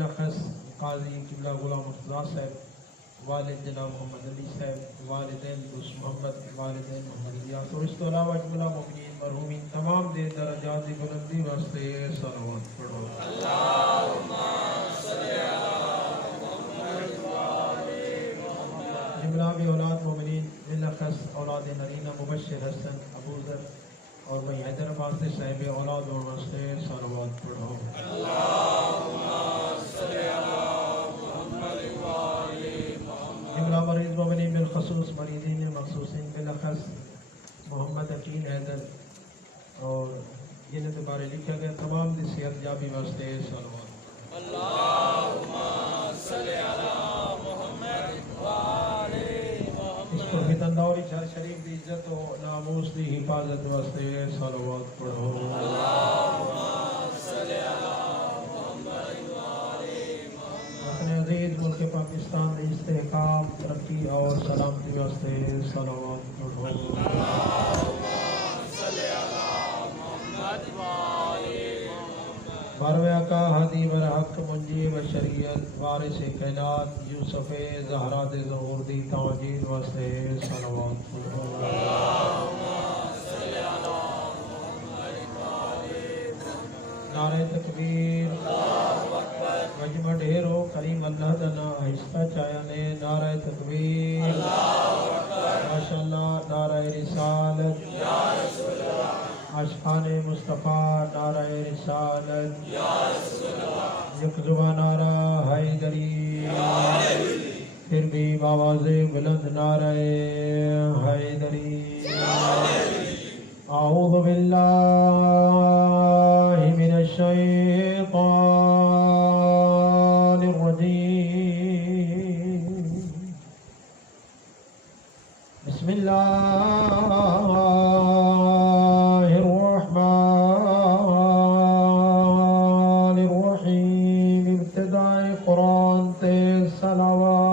بالاخص قاضی قبلہ غلام مرتضیٰ صاحب، والد جناب محمد علی صاحب، والدین دوست محمد، والدین محمد الیاس، اور اس کے علاوہ جملہ مومنین مرحومین تمام دے درجات کی بلندی واسطے صلوات پڑھو۔ اللہم صلی علی محمد وآل محمد۔ جملہ بھی اولاد مومنین بالاخص اولاد نرینہ مبشر حسن ابو ذر اور بھائی حیدرآباد سے صاحب اولاد اور واسطے صلوات پڑھو۔ اللہم صلی علی جملہ مریض مبنی بالخصوص مریضین مخصوصین بالاخص محمد عقیل حیدر اور جنہیں دوبارے لکھا گیا تمام دی صحت یابی واسطے صلوات۔ اللہم صلی علی محمد وآل محمد۔ اس پر فتن دوری شہر شریف دی عزت و ناموس دی حفاظت واسطے صلوات پڑھو۔ اللہم صلی علی عزیز ملک پاکستان میں استحکام ترقی اور سلامتی واسطے صلوات پڑھو۔ اللہم صلی علی محمد وآل محمد۔ بارہویں آقا ہادی برحق منجی بشریت وارث کائنات یوسف زہرا دے ظہور دی تعجیل واسطے صلوات پڑھو۔ اللہم صلی علی محمد وآل محمد۔ نعرہ تکبیر، مجمع ڈھیرو کریم اللہ دنا آہستہ چایا نے نعرہ تکبیر، ماشاءاللہ نعرہ رسالت، عاشقان مصطفیٰ نعرہ رسالت، یک زبان نعرہ حیدری، پھر بھی آواز بلند نعرہ حیدری۔ اعوذ باللہ من الشیطان بسم اللہ الرحمن الرحیم۔ ابتداء قرآن تے صلوات۔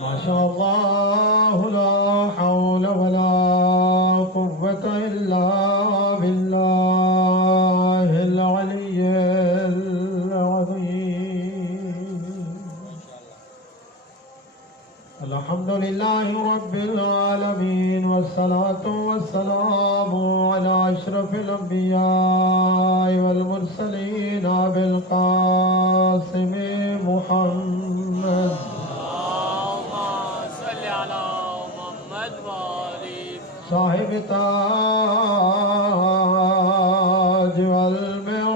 ماشاءاللہ لا حول ولا قوة الا باللہ العلی العظیم۔ الحمدللہ رب العالمین والصلاة والسلام علی اشرف الانبیاء والمرسلین بالقاسم محمد صاحب تاج والمعراج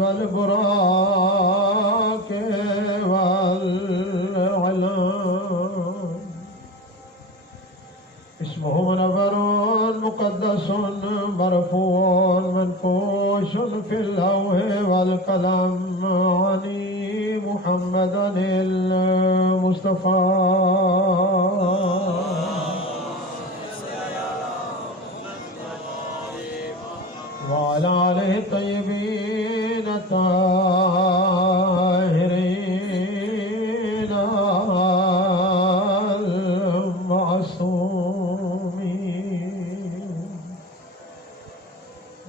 والبراق والعلم، اسمه منور مقدس مرفوع منفوش في اللوح والقلم عني محمدا المصطفى وعلى آله الطيبين الطاهرين المعصومين،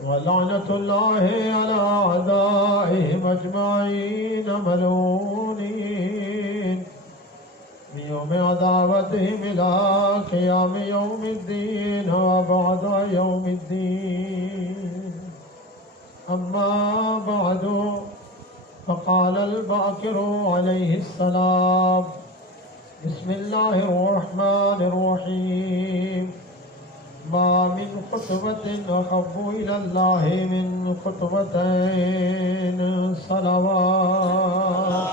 ولعنة الله على أعدائهم أجمعين ملعونين من يوم عداوتهم إلى قيام يوم الدين وبعد يوم الدين. أما بعد، فقال الباقر عليه السلام: بسم الله الرحمن الرحيم. ما من خطبة أحب إلى الله من خطبتين صلوات.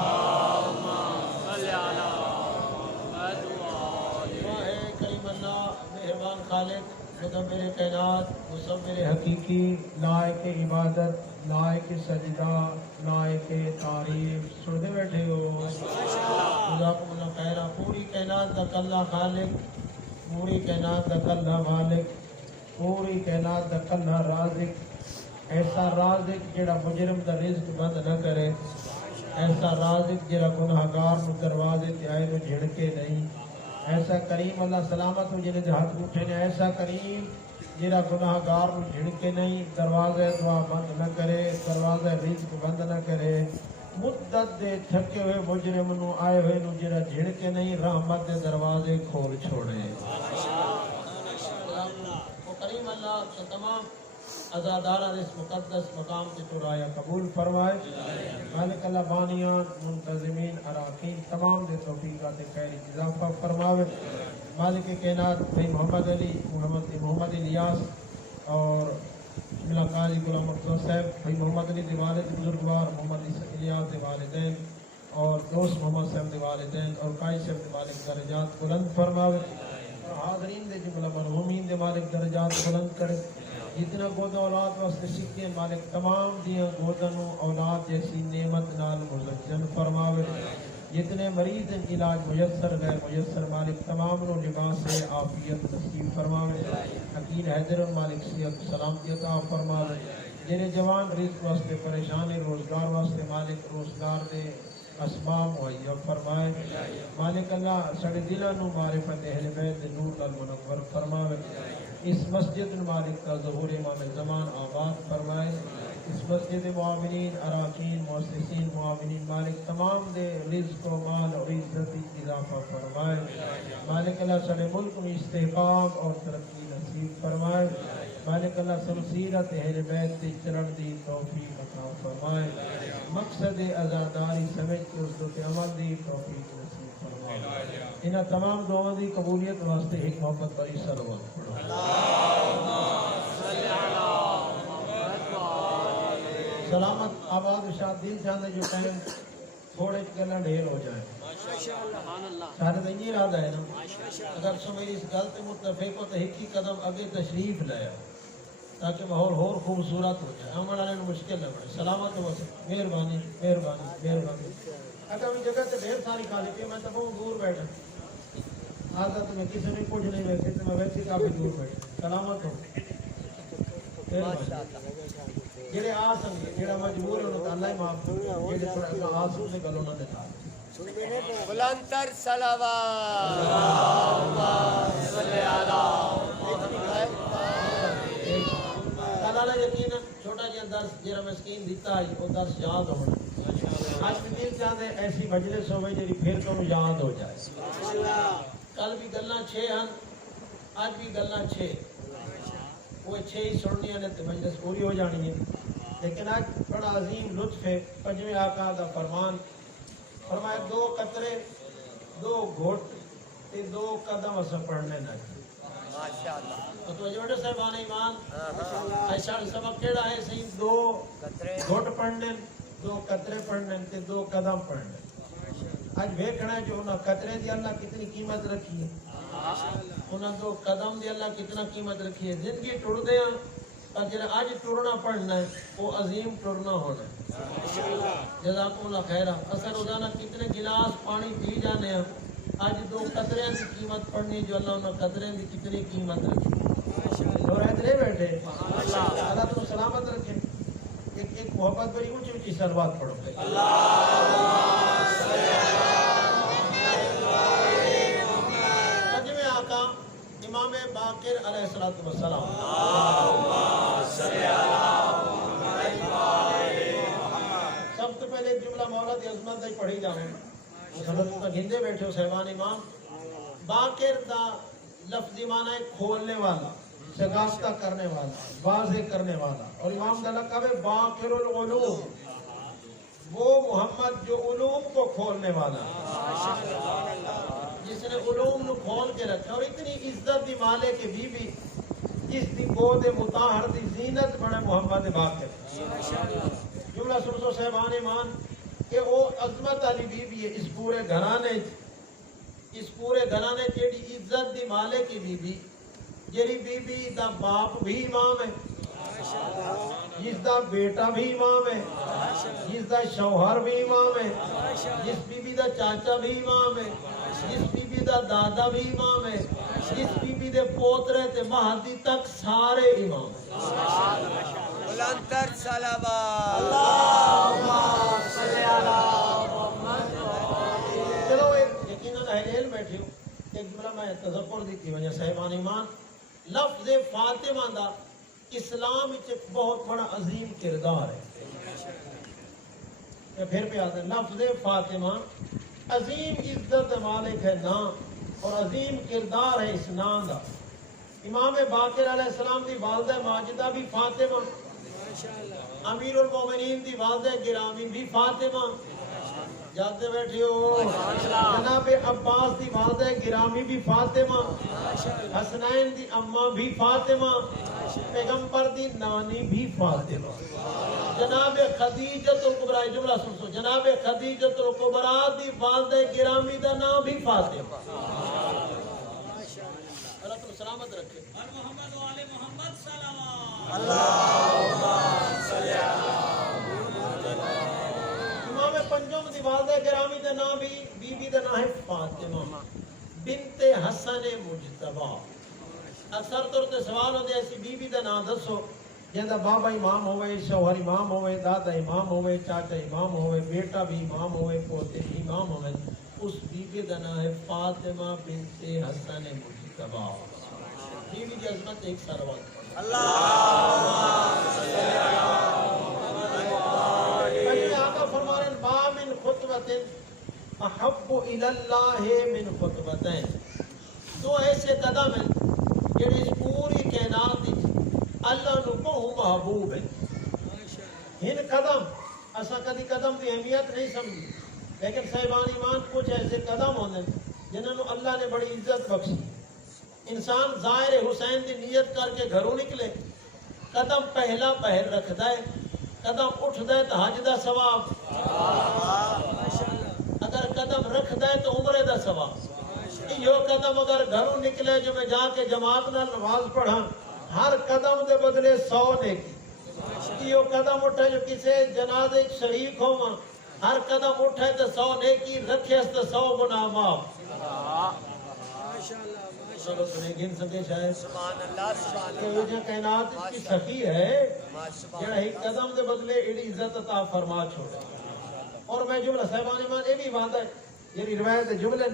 مدبر کائنات، مصور حقیقی، لائق عبادت، لائق سجدہ، لائق تعریف، سنتے بیٹھے ہو جزاکم اللہ خیرہ. پوری کائنات دا کلہ خالق، پوری کائنات دا کلہ مالک، پوری کائنات دا کلہ رازق، ایسا رازق جڑا مجرم دا رزق بند نہ کرے، ایسا رازق جڑا گناہگار نو دروازے تے آئے نو جھڑکے نہیں، ایسا کریم اللہ سلامت ہو جنہیں ہاتھ اٹھے نے، ایسا کریم جہاں گناہ گار جھڑکے نہیں، دروازے دعا بند نہ کرے، دروازے رزق بند نہ کرے، مدت دے تھکے ہوئے مجرم نو آئے ہوئے نو جرا جھڑکے نہیں، رحمت دے دروازے کھول چھوڑے۔ وہ کریم اللہ کا تمام عزادارہ اس مقدس مقام کی تو رایا قبول فرمائے۔ مالک اللہ بانیان، منتظمین، اراکین تمام دے توفیقات خیر اضافہ فرماوے۔ مالک کائنات بھائی محمد علی، محمد الیاس اور شملہ قاضی غلام مقصود صاحب، بھائی محمد علی دے والد بزرگوار، محمد الیاس دے والدین اور دوست محمد صاحب دے والدین اور قائد صاحب دے مالک درجات بلند فرماوے، اور حاضرین دے جملہ مرحومین دے مالک درجات بلند کرے۔ جتنا گودا اولاد واسطے سکھے مالک تمام دیاں گودنوں اولاد جیسی نعمت نال مزجن فرماوے۔ جتنے مریض علاج میسر غیر میسر مالک تمام نو لباس عافیت نصیب فرماوے۔ حکیم حیدر مالک صحت سلامتی عطا فرماوے۔ جنہیں جوان رزق واسطے پریشان روزگار واسطے مالک روزگار دے اسباب مہیا فرمائے۔ مالک اللہ سڑے دلوں نو معرفت اہل بیت نور نال منور فرماوے۔ اس مسجد مالک کا ظہور امام زمان آباد فرمائے۔ اس مسجد معاونین، اراکین، مؤسسین، معاونین مالک تمام دے رزق و مال اور عزتی اضافہ فرمائے۔ مالک اللہ سڑے ملک میں استحقاق اور ترقی نصیب فرمائے۔ مالک اللہ سمسیرت اہل بیت تے چلن دی توفیق عطا فرمائے۔ مقصد عزاداری سمجھ کے اس دو عمل دی توفیق نصیب فرمائے۔ انہاں تمام دعاؤں دی قبولیت واسطے ایک محمد بری صلوات پڑھو۔ سلامت آباد شاد دل چاہتے جو کہیں تھوڑے گلا ڈھیر ہو جائے، سارے تو یہ ارادہ ہے نا، اگر سو میری اس غلط متفق ہو تو ایک ہی قدم اگے تشریف لیا تاکہ ماحول اور خوبصورت ہو جائے، ہمارا لینا مشکل نہ پڑے۔ سلامت ہو سکے، مہربانی مہربانی مہربانی۔ اگر بھی جگہ سے ڈھیر ساری خالی پہ میں تو بہت دور بیٹھا آتا تو میں کسی نے کچھ نہیں ویسے تو میں ویسے کافی دور بیٹھا۔ سلامت ہو جڑے آ سکے جڑا مجبور ہے انہوں نے اللہ ہی معاف کرے، جڑے تھوڑا اپنا آسوں سے گلوں نہ دکھا بلندر صلوات اللہم صلی اللہ یقین چھوٹا جہا درس جڑا مسکین دیتا ہے وہ درس یاد ہونا۔ آج بھی دل چاہتے ایسی مجلس ہوئے جڑی پھر تو یاد ہو جائے۔ کل بھی گلاں 6 ہیں، آج بھی گلاں 6، وہ 6 ہی سننی ہیں تو مجلس پوری ہو جانی ہے۔ لیکن آج بڑا عظیم لطف ہے، پنجویں آقا دا فرمان فرمایا 2 قطرے 2 گھوٹ تے 2 قدم اسا پڑھنے نہ ماشاءاللہ۔ تو جو صاحبان ایمان ایسا سبق کیڑا ہے صحیح 2 گھوٹ پڑھنے 2 قطرے پڑھنے تے 2 قدم پڑھنے۔ آج ویکھنا ہے جو انہاں قطرے دی اللہ کتنی قیمت رکھی ہے، انہاں 2 قدم دی اللہ کتنا قیمت رکھی ہے۔ زندگی ٹر دے ہیں اور جڑا آج ٹرنا پڑھنا ہے وہ عظیم ٹرنا ہونا ہے۔ جزاکم اللہ خیرہ۔ اثر روزانہ کتنے گلاس پانی پی جانے ہیں، آج 2 قطرے کی قیمت پڑھنی جو اللہ انہوں قطرے کی کتنی قیمت رکھی۔ اور ادھر بیٹھے اللہ تم سلامت رکھے۔ ایک محبت بری اونچی اونچی صلوات پڑھو گے۔ پنجویں آقا امام باقر علیہ السلام سب سے پہلے ایک جملہ مولا دی عظمت دی پڑھی جاؤں حضرت کا گھندے بیٹھے ہو صاحبان امام۔ باقر دا لفظی معنی ہے کھولنے والا، شگافتہ کرنے والا، واضح کرنے والا، اور امام دا لقب ہے باقر العلوم، وہ محمد جو علوم کو کھولنے والا، جس نے علوم نو کھول کے رکھا۔ اور اتنی عزت دی مالے کے بی بی جس دی گود مطہر دی زینت بڑے محمد باقر۔ جملہ سنسو صاحبان ایمان کہ وہ عظمت علی بی بی ہے اس پورے گھرانے جیڑی عزت دی مالے کی بی بی، جیڑی بی بی دا باپ بھی امام ہے، جس دا بیٹا بھی امام ہے، جس دا شوہر بھی امام ہے، جس بی بی دا چاچا بھی امام ہے، جس بی بی دا دادا بھی امام ہے، جس بی بی دے پوترے تے مہدی تک سارے امام ہیں۔ بلندر صلوات اللہم صلی علی محمد۔ چلو ایک یقیناً اہل علم بیٹھے ہو، ایک جملہ لفظ فاطمہ دا اسلام وچ ایک بہت بڑا عظیم کردار ہے. پھر پہ آتا ہے لفظ فاطمہ عظیم عزت مالک ہے نام اور عظیم کردار ہے اس نام دا. امام باقر علیہ السلام دی والدہ ماجدہ بھی فاطمہ، امیر المومنین دی والدہ گرامی بھی فاطمہ، جاتے بیٹھے ہو. جناب عباس دی والدہ گرامی بھی فاطمہ، حسنین دی اماں بھی فاطمہ، پیغمبر دی نانی بھی فاطمہ. جناب خدیجۃ الکبریٰ، جملہ سن سو، جناب خدیجۃ الکبریٰ دی والدہ گرامی دا نام بھی فاطمہ. اللہ تم سلامت رکھے. محمد و آل محمد صلوات. اللہم صلی امام پنجم دی والدہ گرامی دا نام بھی بی بی دا نام ہے فاطمہ بنت حسن مجتبی. اکثر طور تے سوال ہوتے ایسی بی بی دا نام دسو جہاں بابا امام ہوئے، شوہر امام ہوئے، دادا امام ہوئے، چاچا امام ہوئے، بیٹا بھی امام ہوئے، پوتے بھی امام ہوئے. اس بی بی دا نام ہے فاطمہ بنت حسن مجتبی. بی بی کی عظمت ایک سروت. آقا فرما رہے ہیں ما من خطوۃ احب الی اللہ من خطوتین. دو ایسے قدم ہیں جڑے اس پوری کائنات اللہ نو بہت محبوب ہے. ان قدم اسا کدی قدم کی اہمیت نہیں سمجھی، لیکن صاحبان ایمان کچھ ایسے قدم ہونے جنہوں نے اللہ نے بڑی عزت بخشی. انسان ظاہر حسین کی نیت کر کے گھروں نکلے، قدم پہلا پہر رکھتا ہے، قدم اٹھتا ہے تو حج دا ثواب، اگر قدم رکھتا ہے تو عمرے دا ثواب. یہ قدم اگر گھروں نکلے جو میں جا کے جماعت نہ نماز پڑھا، ہر قدم دے بدلے 100 نیکی. یہ قدم اٹھے جو کسی جنازے شریک ہو، ہر قدم اٹھے تو 100 نیکی رکھے تو 100 گناہ معاف. چلو سنے گن سکے شاید سبحان اللہ سبحان کہ اللہ. یہ کائنات اس کی سخی ہے جڑا ایک قدم دے بدلے ایڈی عزت عطا فرما چھوڑے. اور میں جملہ صاحبان ایمان یہ بھی وعدہ ہے، یہ روایت جملے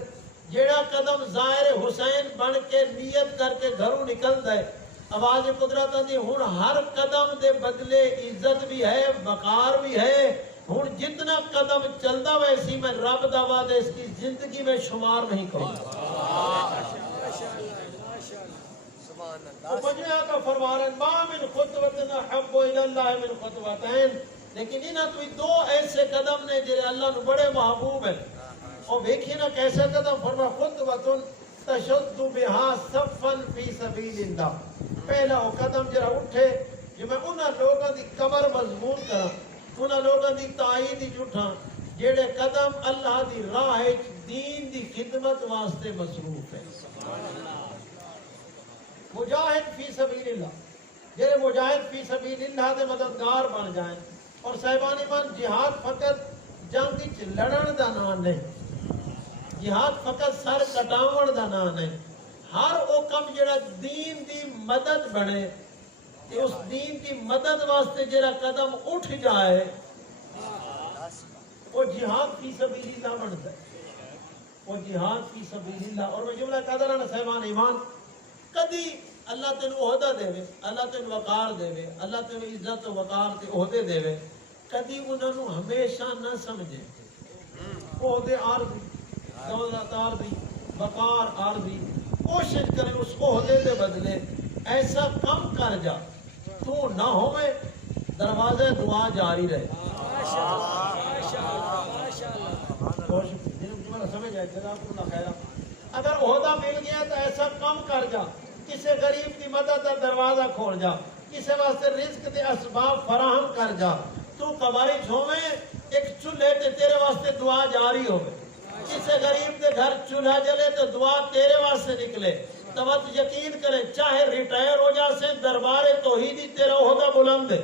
جڑا قدم ظاہر حسین بن کے نیت کر کے گھروں نکلتا ہے، آواز قدرت دی ہن ہر قدم دے بدلے عزت بھی ہے، وقار بھی ہے. ہن جتنا قدم چلدا ویسی میں رب دا وعدہ اس کی زندگی میں شمار نہیں کروں گا. تو پنجویں آقا فرما رہے ہیں ما من خطوۃ احب الی اللہ من خطوتین. لیکن انہاں تو دو ایسے قدم نے جڑے اللہ نو بڑے محبوب ہیں. اور دیکھیے نا کیسے قدم فرما خطوۃ تشد بها صفا فی سبیل اللہ. پہلا وہ قدم جڑا اٹھے جو میں انہاں لوگاں دی کمر مضبوط کراں، انہاں لوگاں دی تائید جھٹھاں جڑے قدم اللہ دی راہ دین دی خدمت واسطے مصروف ہیں. مجاہد فی سبیل اللہ، جڑے مجاہد فی سبیل اللہ دے مددگار بن جائیں. اور صاحبان ایمان جہاد فقط جنگ وچ لڑن دا نام نہیں، جہاد فقط سر کٹاون دا نام نہیں. ہر وہ کم جڑا دین دی مدد بنے، اس دین دی مدد واسطے جڑا قدم اٹھ جائے وہ جہاد فی سبیل اللہ بنتا ہے. وہ جہاد فی سبیل اللہ. اور میں جملہ کہہ رہا نا صاحبان ایمان، کدی اللہ تینوں عہدہ دے، اللہ تینوں وقار دے، اللہ تینوں عزت و وقار تے عہدے دے، کدی انہوں ہمیشہ نہ سمجھے. عہدے عارضی، دولت عارضی، وقار عارضی. کوشش کرے اس عہدے دے بدلے ایسا کم کر جا تو نہ ہوئے دروازے دعا جاری رہے. سمجھ آئے جزاکم اللہ خیرہ. اگر عہدہ مل گیا تو ایسا کم کر جا، کسی غریب کی مدد کا دروازہ کھول جا، کسی واسطے رزق دے اسباب فراہم کر جا. تو قبائل ہوئے ایک چولہے تے تیرے واسطے دعا جاری ہوئے. کسی غریب دے گھر چولہا جلے تو دعا تیرے واسطے نکلے. توت یقین کرے چاہے ریٹائر ہو جا سے دربار توحیدی تیرا عہدہ بلند ہے.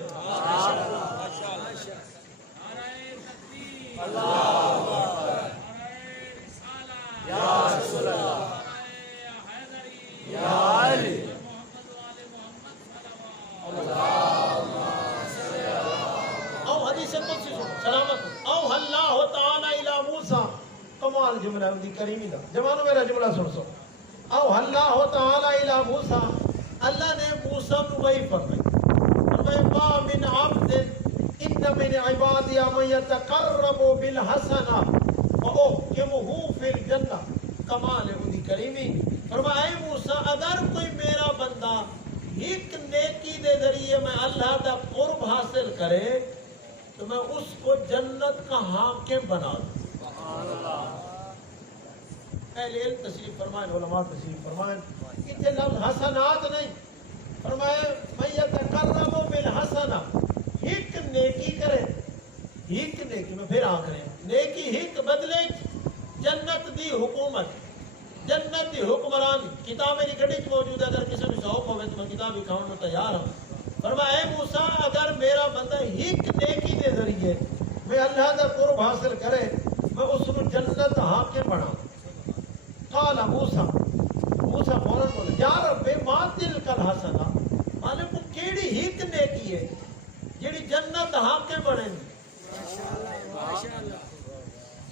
یا رسول اللہ یا علی او حدیث قدسی سلامت او اللہ تعالی الی موسیٰ. کمال جملہ دی کریمی دا جوانو میرا جملہ سن سو. او اللہ تعالی الی موسیٰ اللہ نے موسیٰ کو وہی فرمائی ما من عبد ان من عبادی من یتقرب بالحسنہ فاحکمہ فی الجنہ کمال علی کریمی. فرمایا اے موسیٰ اگر کوئی میرا بندہ ایک نیکی دے ذریعے میں اللہ کا قرب حاصل کرے تو میں اس کو جنت کا حاکم بنا دوں. اہل علم تشریف فرمائیں، علماء تشریف فرمائیں، اتنے لفظ حسنات نہیں فرمایا من یتقرب بالحسنہ، ایک نیکی کرے، ایک نیکی میں پھر آخریں نیکی ایک بدلے جنت دی حکومت، جنت دی حکمرانی. کتاب میری گھڑی موجود ہے، اگر کسی نے شوق ہوئے تو میں کتاب ہی کھاؤں میں تیار ہوں. فرمایا اے موسیٰ اگر میرا بندہ ایک نیکی دے ذریعے میں اللہ کا قرب حاصل کرے میں اس کو جنت حاکم بنا. قال موسیٰ فوراً بولے یا رب ما تلک الحسنہ، مالک کو کیڑی ایک نیکی ہے جیڑی جنت حاکم بنے گی.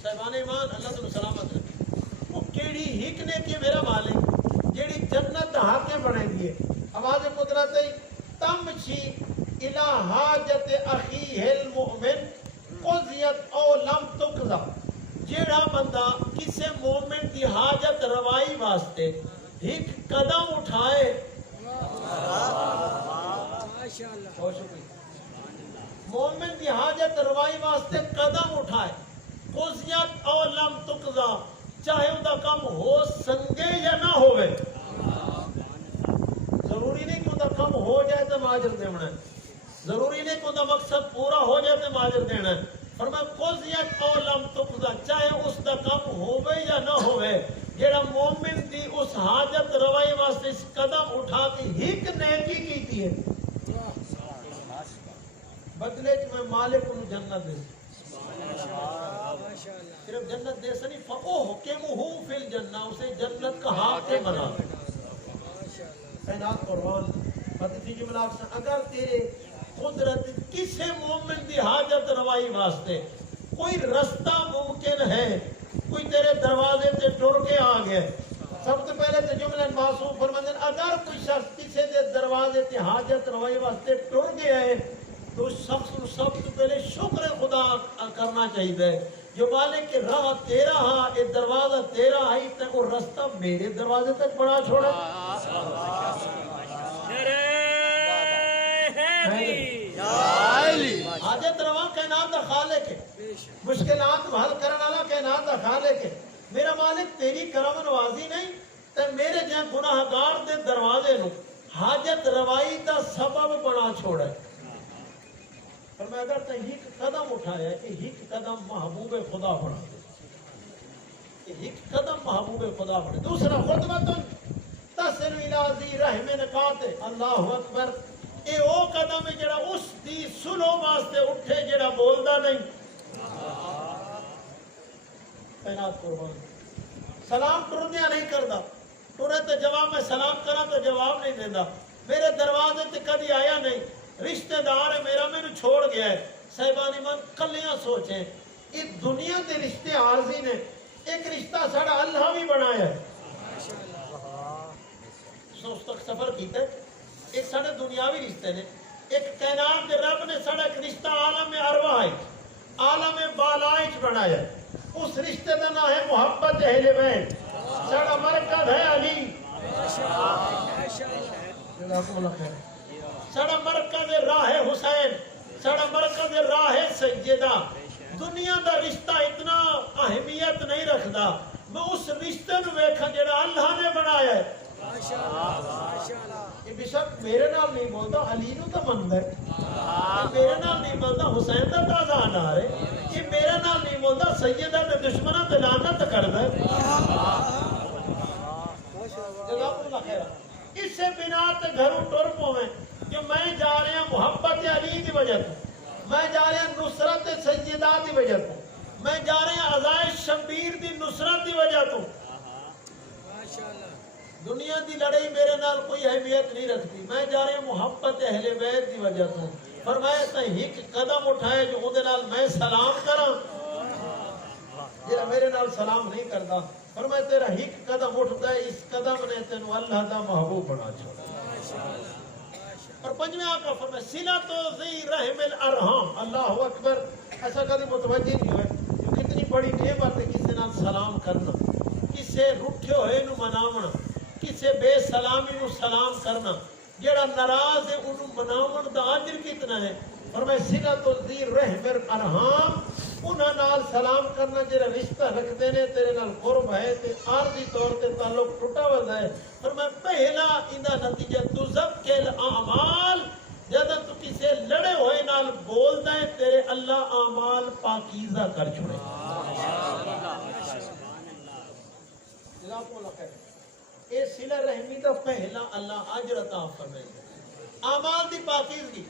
صاحبان ایمان اللہ تمہیں سلامت رکھے. وہ کیڑی ایک نیکی ہے میرا مالک جیڑی جنت حاکم بنے گی. آواز قدرت تمشی الی حاجت اخیہ المؤمن قضیت او لم تقضا. جیڑا بندہ کسی مومن کی حاجت روائی واسطے ایک قدم اٹھائے، مومن کی حاجت روائی واسطے قدم اٹھائے، قضیت او لم تقضا، چاہے ان کا کم ہو سنگے یا نہ ہوئے. ضروری نہیں کہ ان کا کم ہو جائے تو ماجر دینا ہے، ضروری نہیں کہ ان کا مقصد پورا ہو جائے تو ماجر دینا ہے. فرمایا قضیت او لم تقضا، چاہے اس کا کم ہوئے یا نہ ہوئے، جیڑا مومن دی اس حاجت روائی واسطے اس قدم اٹھا کے ایک نیکی کیتی ہے بدلے میں مالک انہوں جنت دے. صرف جنت دے سنی فَأُحْكِمُهُ فِي الْجَنَّةِ، اسے جنت کا حاکم بنا. کائنات قربان فتح جملہ اگر تیرے قدرت کسی مومن دی حاجت روائی واسطے کوئی رستہ ممکن ہے، کوئی تیرے دروازے تے ٹر کے آ گیا، سب سے پہلے تو جملہ معصوم فرماتے ہیں اگر کوئی شخص کسی دے دروازے تے حاجت روائی واسطے ٹر گیا ہے تو اس شخص کو سب سے پہلے شکر خدا کرنا چاہیے جو مالک کہ راہ تیرا ہاں، یہ دروازہ تیرا آئی تک وہ رستہ میرے دروازے تک بڑھا چھوڑا. حاجت روا کائنات دا خالق ہے، مشکلات حل کرنے والا کائنات دا خالق ہے. میرا مالک تیری کرم نوازی نہیں تے میرے جہاں گناہ گار دے دروازے نو حاجت روائی دا سبب بنا چھوڑا ہے. پر میں اگر تے ایک قدم اٹھایا کہ ایک قدم محبوب خدا بنا دے، ایک قدم محبوب خدا بنا. دوسرا خطبتن تصل الی ذی رحم نقات. اللہ اکبر. اے او قدم ہے جڑا اس دی سلو واسطے اٹھے جڑا بولدا نہیں. کائنات قربان سلام ٹردیا نہیں کردا، ٹرے تے جواب میں سلام کراں تو جواب نہیں دیندا. میرے دروازے تے کدی آیا نہیں، رشتہ دار ہے میرا مینوں چھوڑ گیا ہے. صاحبان ایمان کلیاں سوچیں اس دنیا دے رشتے عارضی نے، ایک رشتہ ساڑا اللہ بھی بنایا ہے. اس تک سفر کیتا ہے. ایک ساڑے دنیاوی رشتے نے، ایک کائنات دے رب نے ساڑا ایک رشتہ عالم ارواح عالم بالائچ بنایا ہے. اس رشتے کا نام ہے محبت اہل بیت. ساڑا مرکز ہے علی، ساڑا مرکز راہ حسین، ساڑا مرکز راہ سیدہ. دنیا دا رشتہ اتنا اہمیت نہیں رکھدا، میں اس رشتے نو ویکھا جڑا اللہ نے بنایا ہے. یہ بے شک میرے نال نہیں بولتا، علی نو تو مندا ہے. میرے نال نہیں بولتا، حسین دا تازہ انار ہے. یہ میرے نال نہیں بولتا، سیدہ دے دشمناں تے لعنت کردا ہے. جزاک اللہ خیر. اس سے بنا تے گھروں ٹر پویں کہ میں جا رہا محبت علی دی وجہ تو، میں جا رہا نصرت سیدہ دی وجہ تو، میں جا رہا عزائے شبیر دی نصرت دی وجہ تو. دنیا دی لڑائی میرے نال کوئی اہمیت نہیں رکھتی، میں جا رہا محبت اہل بیت دی وجہ تو. فرمایا تے ایک قدم اٹھائے جو اودے نال میں سلام کراں، جڑا میرے نال سلام نہیں کردا. فرمایا تیرا ایک قدم اٹھتا ہے، اس قدم نے تینوں اللہ دا محبوب بنا چھوڑا. اور پنجویں آقا فرمائے صلۃ ذی رحم الارحام. اللہ اکبر. ایسا کبھی متوجہ نہیں ہوئے کہ کتنی بڑی نعمت ہے کسی نال سلام کرنا, کسے رٹھے ہوئے نو مناونا, کسے بے سلامی نو سلام کرنا. جڑا ناراض ہے انہوں مناون دا اجر کتنا ہے. فرمائے صلۃ ذی رحم الارحام, انہاں نال سلام کرنا جڑا رشتہ رکھتے نے تیرے نال قرب ہے تے عارضی طور تے تعلق ٹوٹا ودا ہے. فرمایا پہلا ایندا نتیجہ تزکل اعمال, جب تو کسے لڑے ہوئے نال بولدا ہے تیرے اللہ اعمال پاکیزہ کر چھوڑے. جزاکم اللہ خیر. اے صلہ رحمی دا پہلا اللہ اجر عطا فرمائے اعمال دی پاکیزگی.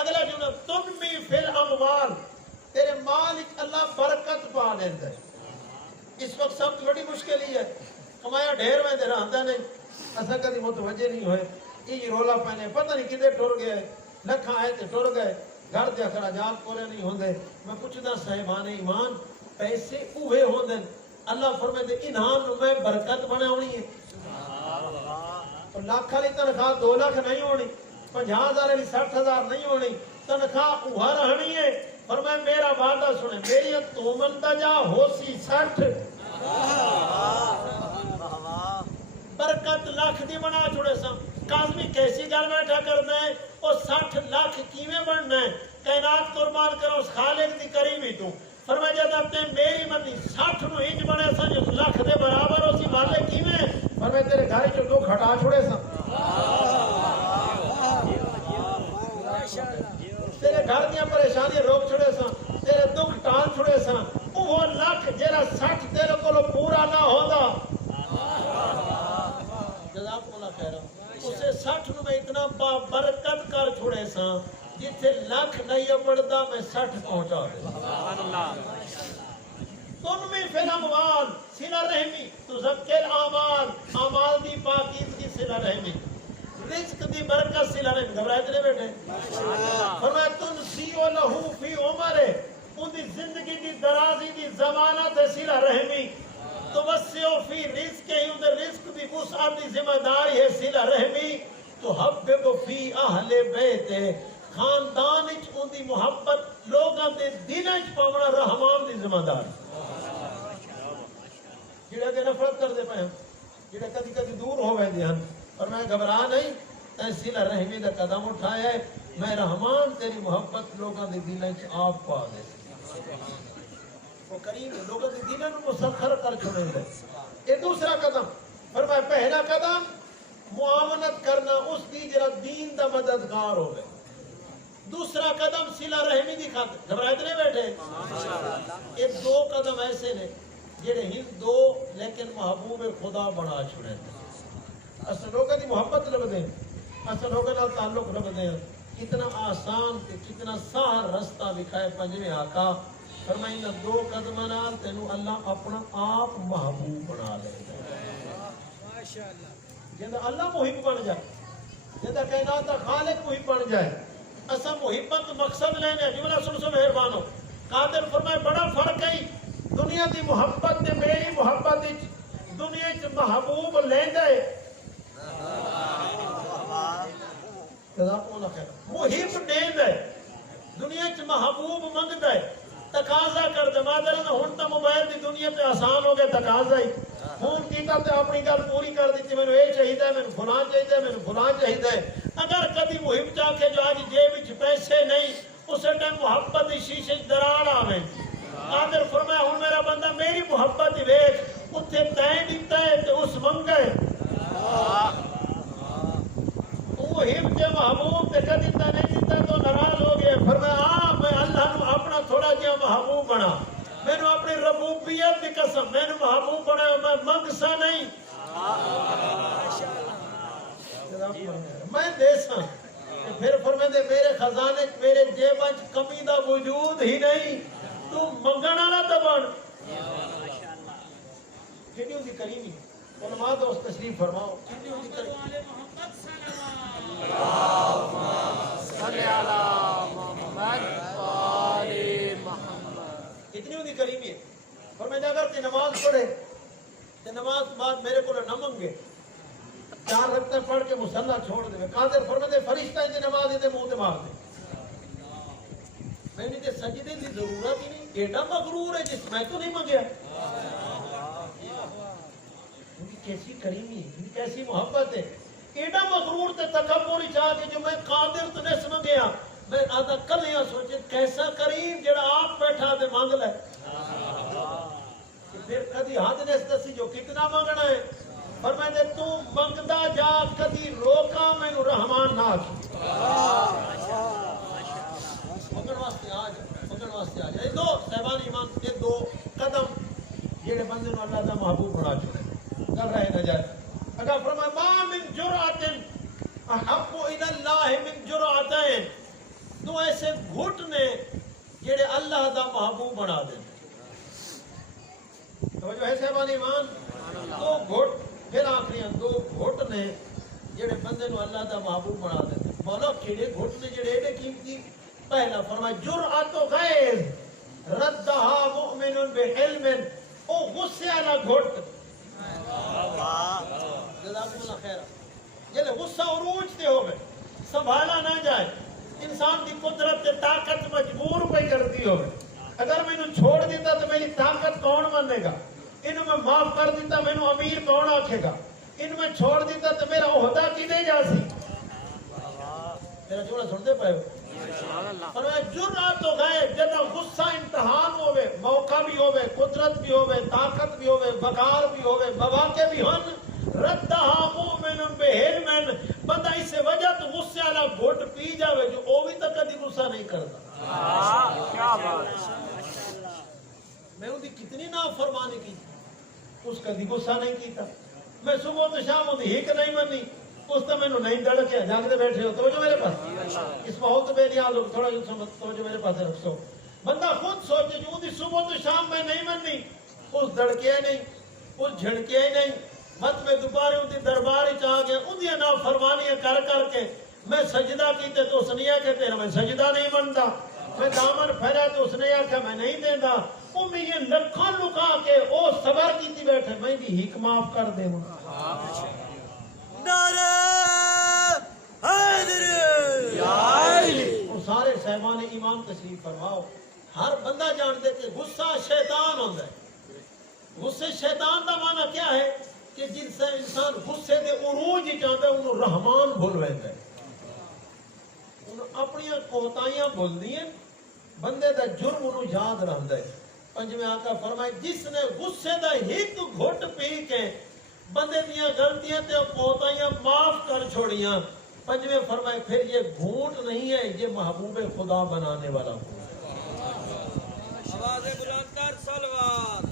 اگلا جملہ تنمی فی الاموال, تیرے مال وچ اللہ برکت پا دیندا ہے. اس وقت سب سے بڑی مشکل ہی ہے کمایا ڈھیر میں دے رہندا نہیں, اسا کدی متوجہ نہیں ہوئے. یہ رولا پہنے پتہ نہیں کدے ٹر گئے, لکھاں آئے تے ٹر گئے, گھر دے اخراجات پورے نہیں ہوندے. میں پوچھدا صاحبان ایمان پیسے اوہے ہوندے, اللہ فرمائے دے انہاں نو میں برکت بناونی ہے. لاکھ والی تنخواہ 2 لاکھ نہیں ہونی, 50,000 والی 60,000 نہیں ہونی, تنخواہ اوہا رہنی ہے. فرمائے میرا وعدہ سنے, میری تو منتجا ہو سی 60, برکت لاکھ دی بنا چھوڑے سا. کاظمی کیسی گل بیٹھا کرنا ہے, اور 60 لاکھ کیویں بننا ہے. کائنات قربان کرو اس خالق دی کریمی تو. فرمایا جب اپنے میری متی 60 نو انج بنے سا جو لاکھ دے برابر ہو سی والے کیویں. فرمایا تیرے گھر چ دو کھٹا چھوڑے سا, تیرے گھر دیا پریشانی روک چھوڑے سا, تیرے دکھ ٹال چھوڑے سا. وہ لاکھ جیڑا 60 تیرے کو پورا نہ ہوگا. جزاکم اللہ خیر. اسے 60 نو میں اتنا برکت کر چھوڑے سا جتھے لاکھ نہیں پڑتا میں 60 پہنچا دے. تنمی فی الاموال صلہ رحمی, تزکل اعمال, اعمال دی پاکیزگی صلہ رحمی, رزق دی برکت صلہ رحمی. گھبرائے تے بیٹھے. فرمایا تنسیو لہو فی عمرے, ان دی زندگی دی درازی دی ضمانت ہے صلہ رحمی. توسعو فی رزق, ان دے رزق دی وسعت دی ذمہ داری ہے صلہ رحمی. تحبب فی اہل بیت, خاندان وچ ان دی محبت لوگاں دے دل وچ پاونا رحمان دی ذمہ داری. جڑے کہ نفرت کرتے پے, جڑے کدی کدی دور ہو ویندے ہن, پر میں گھبرا نہیں, تے صلہ رحمی دا قدم اٹھایا ہے. میں رحمان تیری محبت لوگاں دے دل وچ آپ پا دے. وہ کریم لوگاں دے دل نوں مسخر کر چھوڑے دے. یہ دوسرا قدم. فرمایا پہلا قدم معاونت کرنا اس دی جڑا دین دا مددگار ہوے. دوسرا قدم صلہ رحمی دی خاطر. گھبرائے تے نہیں بیٹھے. یہ 2 قدم ایسے نے جڑے ہن دو لیکن محبوب خدا بنا چھڑے. اصل لوگوں دی محبت لبدے, اصل لوگوں نال تعلق لبدے. کتنا آسان تے کتنا سہل رستہ دکھائے پنجویں آقا. فرمایا ان 2 قدماں نال تینوں اللہ اپنا آپ محبوب بنا لے گا. ماشاءاللہ. جے اللہ محب بن جائے, جے کائنات دا خالق محب بن جائے. اسا محبت مقصد لینے جملہ سن سو مہربانو. قادر فرمائے بڑا فرق ہے دنیا دی محبت تے میری محبت وچ. دنیا وچ محبوب لیندا ہے, محب دیندا ہے. دنیا وچ محبوب منگدا ہے, تقاضا کردا. مادر ہن تا موبائل دی دنیا تے آسان ہو گیا تقاضا ہی. فون کیتا تے اپنی گل پوری کر دتی, مینوں اے چاہیدا, مینوں فلاں چاہیدا, مینوں فلاں چاہیدا. اگر کبھی محب چاہ کے جو آج جیب وچ پیسے نہیں, اس ٹائم محبت دی شیشے وچ دراڑ آوے. قادر فرمایا ہن میرا بندہ میری محبت دی ویکھ, اوتھے تیں دتا ہے تے اس منگا ہے. وہ ہم کے محبوب تے کدی تا نہیں دتا تو ناراض ہو گئے. فرمایا میں اللہ نو اپنا تھوڑا جہا محبوب بنا. مینوں اپنی ربوبیت دی قسم, مینوں محبوب بنایا, میں منگسا نہیں, میں دیساں. پھر فرمائے میرے خزانے میرے جیب وچ کمی دا وجود ہی نہیں, تو منگن والا تو بن. کتنی ہوندی کریمی. علماء دوست تشریف فرماؤ. کتنی ہوندی کریمی. کتنی ہوندی کریمی ہے. فرمایا اگر تے نماز پڑھے تے نماز بعد میرے کو نہ منگے, 4 رکعتیں پڑھ کے مصلی چھوڑ دے قادر فرماتے فرشتہ دی نماز دے منہ تے مار دے میں نے سجدے دی ضرورت ہی نہیں ایڈا مغرور ہے جس میں تو نہیں منگیا کیسی کریمی ہے کیسی محبت ہے ایڈا مغرور تے تکبر چاہ کے جو میں قادر تے نس منگیا میں آدھا کلیاں سوچے کیسا کریم جڑا آپ بیٹھا دے مانگ لے پھر کدی حد نس دسی جو کتنا مانگنا ہے فرمائے تو منگدا جا کدی روکا میں رحمان نہ مگن واسطے آ جائے دو صاحبان ایمان یہ 2 قدم جڑے بندے نو اللہ دا محبوب بنا چھوڑے کر رہے نہ جائے اگر فرمایا ما من جرعت احب الى اللہ من جرعتین 2 ایسے گھٹ نے جڑے اللہ دا محبوب بنا دے توجہ ہے صاحبان ایمان 2 گھٹ پھر آخری 2 گھٹ نے جڑے بندے نو اللہ دا محبوب بنا دے مولا کیڑے گھٹ نے جڑے ایڈے قیمتی پہلا فرمایا جرعت غیظ ردها مؤمن بعلم او غصے والا گھٹ جزاکم اللہ خیر یہ غصہ عروج تے ہوے سنبھالا نہ جائے انسان کی قدرت تے طاقت مجبور پہ کرتی ہوے اگر میں نے چھوڑ دیتا تو میری طاقت کون مانے گا انہوں میں معاف کر دیتا میں نے امیر کون آکھے گا ان میں چھوڑ دیتا تو میرا عہدہ کدے جا سی میرا جوڑا سنتے پائے ہو فرمایا جرأت تو گئے جدا غصہ امتحان ہوئے موقع بھی ہوئے قدرت بھی ہوئے طاقت بھی ہوئے بغار بھی ہوئے مواقع بھی ہن ردہا مومن بہلمن بندہ اس وجہ تو غصے والا گھٹ پی جاوے جو او بھی تک کدی غصہ نہیں کرتا کیا بات میں ان کی کتنی نافرمانی کی اس کدی غصہ نہیں کیتا میں صبح تو شام ہوتی ہک نہیں منی اس تو میں نہیں ڈر کے جاگتے بیٹھے ہو توجہ میرے پاس اس بہت بے نیاز ہو تھوڑا جو توجہ میرے پاس رکھو بندہ خود سوچے جو دی صبح تو شام میں نہیں منی اس دڑکے نہیں اس جھڑکے نہیں مت میں دوبارہ ان کی دربار ہی چاہ گیا ان کی نافرمانیاں کر کر کے میں سجدہ کیتے تو اس نے آکھے تیرا میں سجدہ نہیں بنتا میں دامن پھیرا تو اس نے آکھے میں نہیں دینا وہ میں یہ لکھاں لکا کے او صبر کیتی بیٹھے میں دی ہک معاف کر دے ہوں نعرہ حیدر یا علی اور سارے صاحبان ایمان تشریف فرماؤ ہر بندہ جان دے کہ غصہ شیطان ہوتا ہے غصے شیطان دا معنی کیا ہے کہ جن سے انسان غصے دے عروج ہی چاہتا ہے انہوں رحمان بھول ویتا ہے انہوں اپنی کوتاہیاں بھول دی ہیں بندے دا جرم انہوں یاد رہتا ہے پنجویں آقا فرمائے جس نے غصے دا ہک گھٹ پی کے بندے دیاں غلطیاں تے کوتاہیاں معاف کر چھوڑیاں پنجویں فرمائے پھر یہ گھونٹ نہیں ہے یہ محبوب خدا بنانے والا ہوں آواز بلند کر صلوات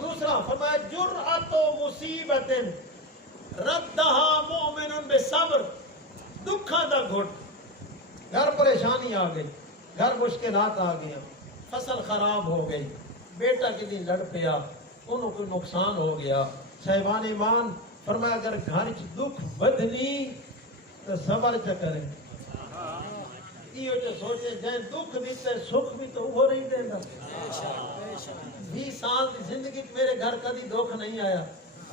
دوسرا فرمایا جرأت و مصیبت ردہا مومن بصبر دکھاں دا گھٹ گھر پریشانی آ گئی گھر مشکلات آ گیا فصل خراب ہو گئی بیٹا کسی لڑ پیا انہوں کو نقصان ہو گیا صاحبان ایمان فرمایا اگر گھر دکھ بدنی تو صبر چکرے یہ جو سوچے جائیں دکھ دیتے سکھ بھی تو وہ نہیں دینا 20 سال کی زندگی میرے گھر کدی دکھ نہیں آیا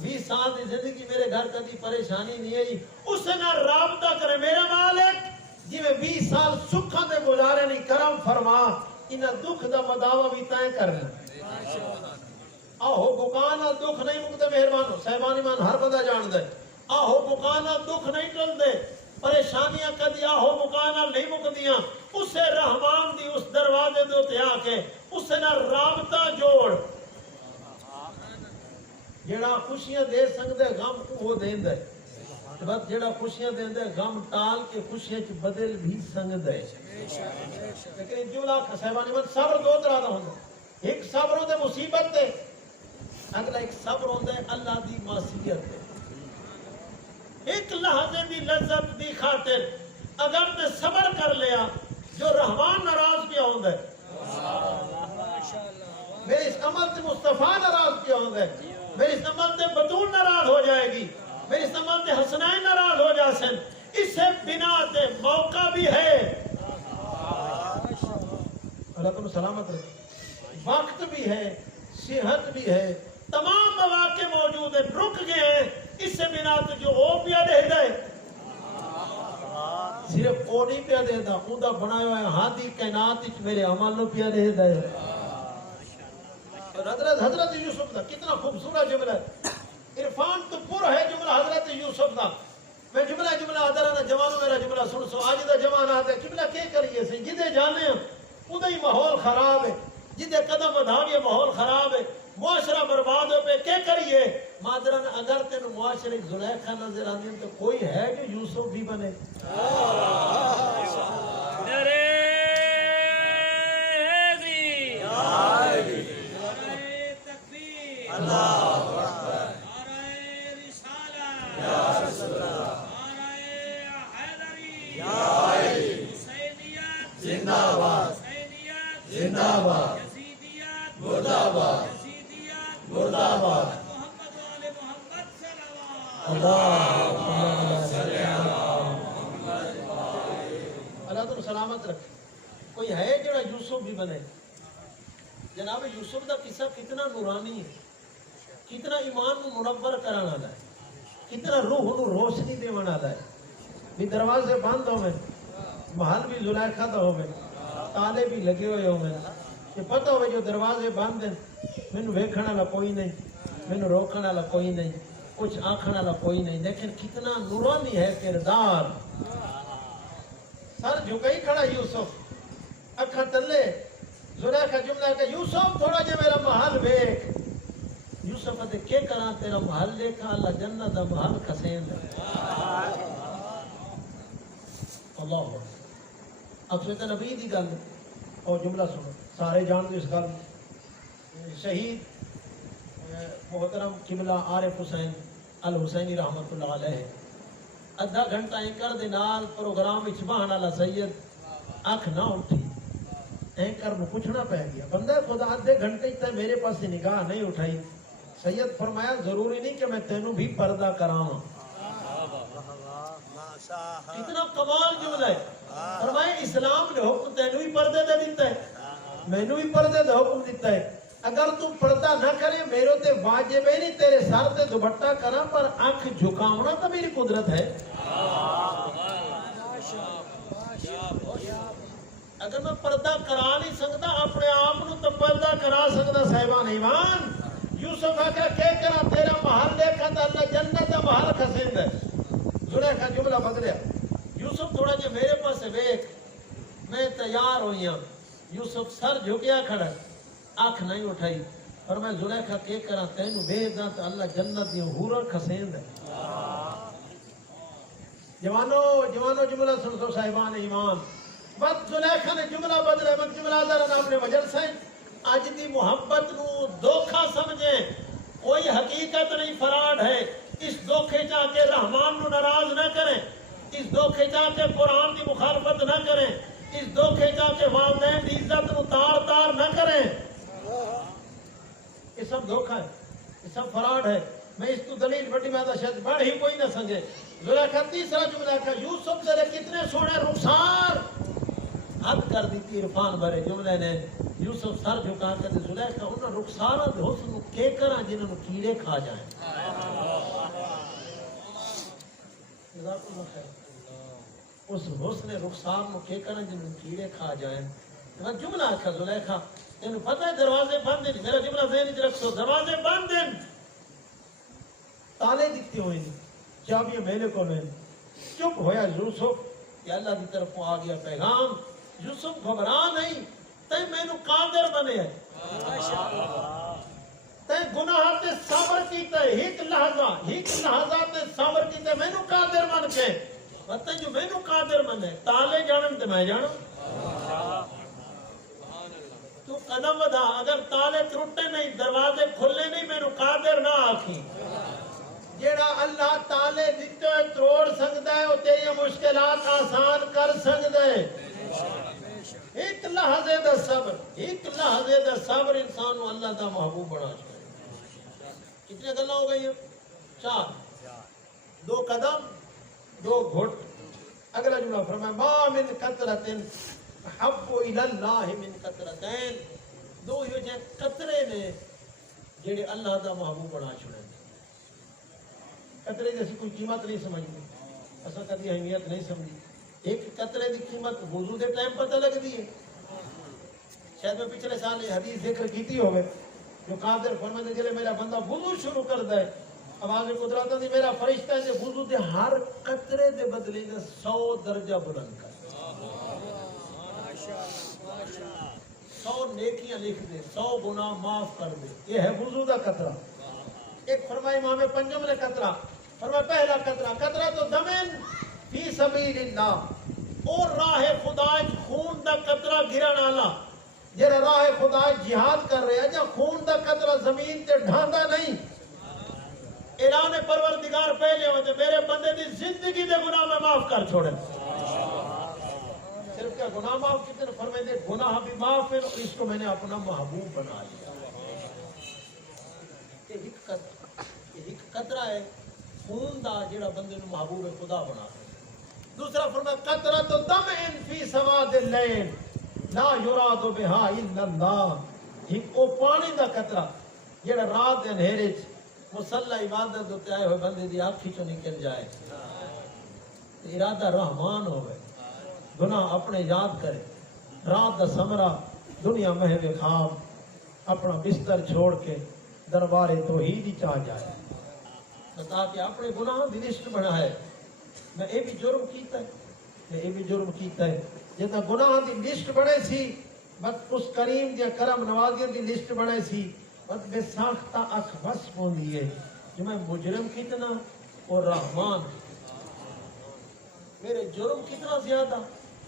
20 سال کی زندگی میرے گھر کدی پریشانی نہیں آئی اس سے نہ رابطہ کرے میرا مالک جی میں 20 سال سکھاں دے گزارے نہیں کرم فرما انہاں دکھ دا مداوع بھی تائیں کر لیں آہو بکانا دکھ نہیں مکتے مہربانو صاحبان ایمان ہر بندہ جان دے آہو بکانا دکھ نہیں ٹل دے پریشانیاں کدی آہو بکانا نہیں مکدیاں اسے رحمان دی اس دروازے دے تے آ کے اسے نہ رابطہ جوڑ جڑا خوشیاں دے سکدے غم وہ دین دے بس جڑا خوشیاں دین دے غم ٹال کے خوشیاں چ بدل بھی سنگ دے لیکن جو لاکھ صاحبان ایمان صبر 2 طرح دا ہوندا ایک صبر ہوندے مصیبت تے اگلا ایک صبر ہوندے اللہ دی معصیت تے ایک لحظے دی لذت دی خاطر اگر تے صبر کر لیا جو رحمان ناراض پیا ہوندا میرے اس عمل سے مصطفیٰ ناراض پیا ہوندا میرے اس عمل سے بطول ناراض ہو جائے گی میرے اس عمل سے حسنین ناراض ہو جاسن اسے بنا تے موقع بھی ہے اللہ تم سلامت رکھے وقت بھی ہے صحت بھی ہے، تمام مواقع موجود ہیں، رک گئے ہیں، اس سے بنا تو جو وہ پیا دے دے، صرف وہ نہیں پیا دے دا، اوندا بنایا ہوا ہے ہادی کائنات وچ میرے عمل نو پیا دے دے۔ اور حضرت یوسف دا کتنا خوبصورت جملہ ہے، عرفان تو پر ہے جملہ حضرت یوسف دا۔ میں جملہ ادھر جوانوں میرا جملہ سن سو، آج دا جوان آتا ہے قبلہ کیا کریے سے جدے جانے ہیں ادھا ہی ماحول خراب ہے، جدے قدم بدھاویے ماحول خراب ہے، معاشرہ برباد ہو پہ کیا کریے؟ مادران اگر تین معاشرے زلیخا نظر آنے تو کوئی ہے جو یوسف بھی بنے؟ نعرہ تکبیر، نعرہ رسالت، نعرہ حیدری، حسینیت زندہ باد، حسینیت زندہ باد، یزیدیت مردہ باد، یزیدیت مردہ باد۔ محمد و آل محمد صلوات۔ اللہ تم سلامت رکھے۔ کوئی ہے جڑا یوسف بھی بنے؟ جناب یوسف دا قصہ کتنا نورانی ہے، کتنا ایمان کو منور کرانا ہے، کتنا روح نو روشنی دیوانا ہے۔ بھی دروازے بند ہوئے، محل بھی زلیخا دا ہوئے، تالے بھی لگے ہوئے ہوئے، کہ پتہ ہوئے جو دروازے بند ہیں، مینوں ویکھن والا کوئی نہیں، مینوں روکن والا کوئی نہیں، کچھ آکھن والا کوئی نہیں، لیکن کتنا نورانی ہے کردار۔ سر جھکائی کھڑا یوسف، اکھا تلے زلیخا جملہ کہ یوسف تھوڑا جے میرا محل ویکھ۔ یوسف تے کیا کراں تیرا محل دیکھا، اللہ جنت دا محل کسین ہے۔ اللہ اب سوچتا نبی دی گل اور جملہ سنو، سارے جان دو اس گل۔ شہید محترم قبلہ عارف حسین الحسینی رحمت اللہ علیہ ادھا گھنٹہ اینکر دے نال پروگرام وچ بہن والا سید اکھ نہ اٹھی، اینکر نو پوچھنا پہ گیا، بندہ خدا آدھے گھنٹے تے میرے پاس نگاہ نہیں اٹھائی۔ سید فرمایا ضروری نہیں کہ میں تینوں بھی پردہ کراواں۔ کتنا کمال جملہ ہے، فرمایا اسلام نے حکم تینوں بھی پردے دے دیتا ہے، مینوں بھی پردے دا حکم دیتا ہے۔ اگر تم پردہ نہ کرے میرے تے واجب ہے نہیں تیرے سر تے دوپٹہ کرا، پر آنکھ جھکاونا تو میری قدرت ہے۔ اگر میں پردہ کرا نہیں سکتا اپنے آپ نو تو پردہ کرا سکتا صاحبان ایمان۔ یوسف آقا کہہ کرا تیرا محل دیکھا تا اللہ جنت دا محل کسند ہے۔ زلیخا جملہ بدلیا، یوسف تھوڑا جے میرے پاس ویک، میں تیار ہوئی ہوں۔ یوسف سر جھکیا کھڑا، آنکھ نہیں اٹھائی، اور میں زلیخا کہہ کرا تینوں بھیج داں تو اللہ جنت دی حورا کسند ہے۔ جوانو جملہ سن سو صاحبان ایمان۔ بس زلیخا نے جملہ بدلے، میں جملہ دارن اپنے وجل سے آج دی محبت نو دھوکھا سمجھیں، کوئی حقیقت نہیں، فراڈ ہے۔ اس دھوکھے چاہ کے رحمان نو ناراض نہ کریں، اس دھوکھے چاہ کے قرآن کی مخالفت نہ کریں، اس دھوکھے چاہ کے والدین کی عزت نو تار تار نہ کریں۔ یہ سب دھوکھا ہے، یہ سب فراڈ ہے۔ میں اس کو دلیل بڑی میں شاید بڑھ ہی کوئی نہ سنگے۔ زلیخا تیسرا جملہ کہا، یوسف ذرا کتنے سونے رخسار، حد کر دیتی عرفان بھرے جملے نے۔ یوسف سر جھکا کر زلیخا انہاں رخساراں دے حسن نو کے کراں جنہاں نو کیڑے کھا جائیں۔ جزاک اللہ خیر۔ اس حسن رخسار نو کے کراں جنہاں نو کیڑے کھا جائیں۔ میں جملہ آکھا زلیخا تینوں پتہ ہے دروازے بند ہیں، میرا جملہ ذہن وچ رکھو، دروازے بند ہیں، تالے دکھتے ہوئے نہیں، چابیاں میرے کو میں۔ چپ ہویا یوسف کہ اللہ کی طرف آ گیا پیغام۔ یوسف گھبرا نہیں، تے مینوں قادر بنے ہے، تے گناہ تے صبر کیتا ہے، ایک لحظہ تے صبر کیتا ہے، مینوں قادر بن کے پتہ جو مینوں قادر بنے، تالے جانن تے میں جانوں۔ تو قدم بڑھا، اگر تالے ٹوٹے نہیں، دروازے کھلے نہیں، مینوں قادر نہ آکھی۔ جیڑا اللہ تعالی دیتے توڑ سکتا ہے وہ تیری مشکلات آسان کر سکتا ہے۔ ایک لحظے دا صبر، ایک لحظے دا صبر انسان کو اللہ دا محبوب بنا چاہے۔ کتنے گلہ ہو گئی ہیں؟ 4، 2 قدم 2 گھٹ۔ اگلا جملہ فرمائے ما من قطرۃ احب الی اللہ من قطرتین، 2 یہ جو قطرے نے جڑے اللہ دا محبوب بنا چھڑے قطرے جیسی کوئی قیمت نہیں سمجھتے اصل کبھی اہمیت نہیں سمجھی ایک قطرے دی قیمت وضو دے ٹائم پتہ لگتی ہے شاید میں پچھلے سال یہ حدیث ذکر کیتی ہوئے جو قادر فرماتے جلے میرا بندہ وضو شروع کر دے آواز قدرت دی میرا فرشتہ ہے وضو دے ہر قطرے دے بدلے 100 درجہ بلند کر 100 نیکیاں لکھ دے 100 گناہ معاف کر دے یہ ہے وضو دا قطرہ ایک فرمائے امام پنجم نے قطرہ فرمایا پہلا قطرہ تو دمن فی سبیل اللہ اور راہ خدا خون دا قطرہ گرن والا جڑا راہ خدا جہاد کر رہا ہے یا خون دا قطرہ زمین تے ڈھاندا نہیں اعلان پروردگار پہلے ہوتے میرے بندے دی زندگی دے گناہ میں معاف کر چھوڑے صرف کیا گناہ معاف کتنے فرمائے دے گناہ بھی معاف ہے اس کو میں نے اپنا محبوب بنا لیا ایک قطرہ ہے خون دا جڑا بندے نو محبوب خدا بنا دوسرا فرمایا قطرہ تو دم فی سواد اللیل لا یراد بها الا اللہ ایک او پانی دا قطرہ جڑا رات دے اندھیرے وچ مصلی عبادت تے آئے ہوئے بندے دی آنکھ چوں نکل جائے ارادہ رحمان ہوئے گناہ اپنے یاد کرے رات دا سمرہ دنیا محو خواب اپنا بستر چھوڑ کے دربار توحید ہی چاہ جائے تاکہ اپنے گناہ دی لسٹ بنا ہے میں اے بھی جرم کیتا ہے جتا گناہ دی لسٹ بنے سی بس اس کریم دیا کرم نوازیاں دی لسٹ بنے سی بس بے ساختہ اکھ بس ہوندی ہے کہ میں مجرم کتنا اور رحمان میرے جرم کتنا زیادہ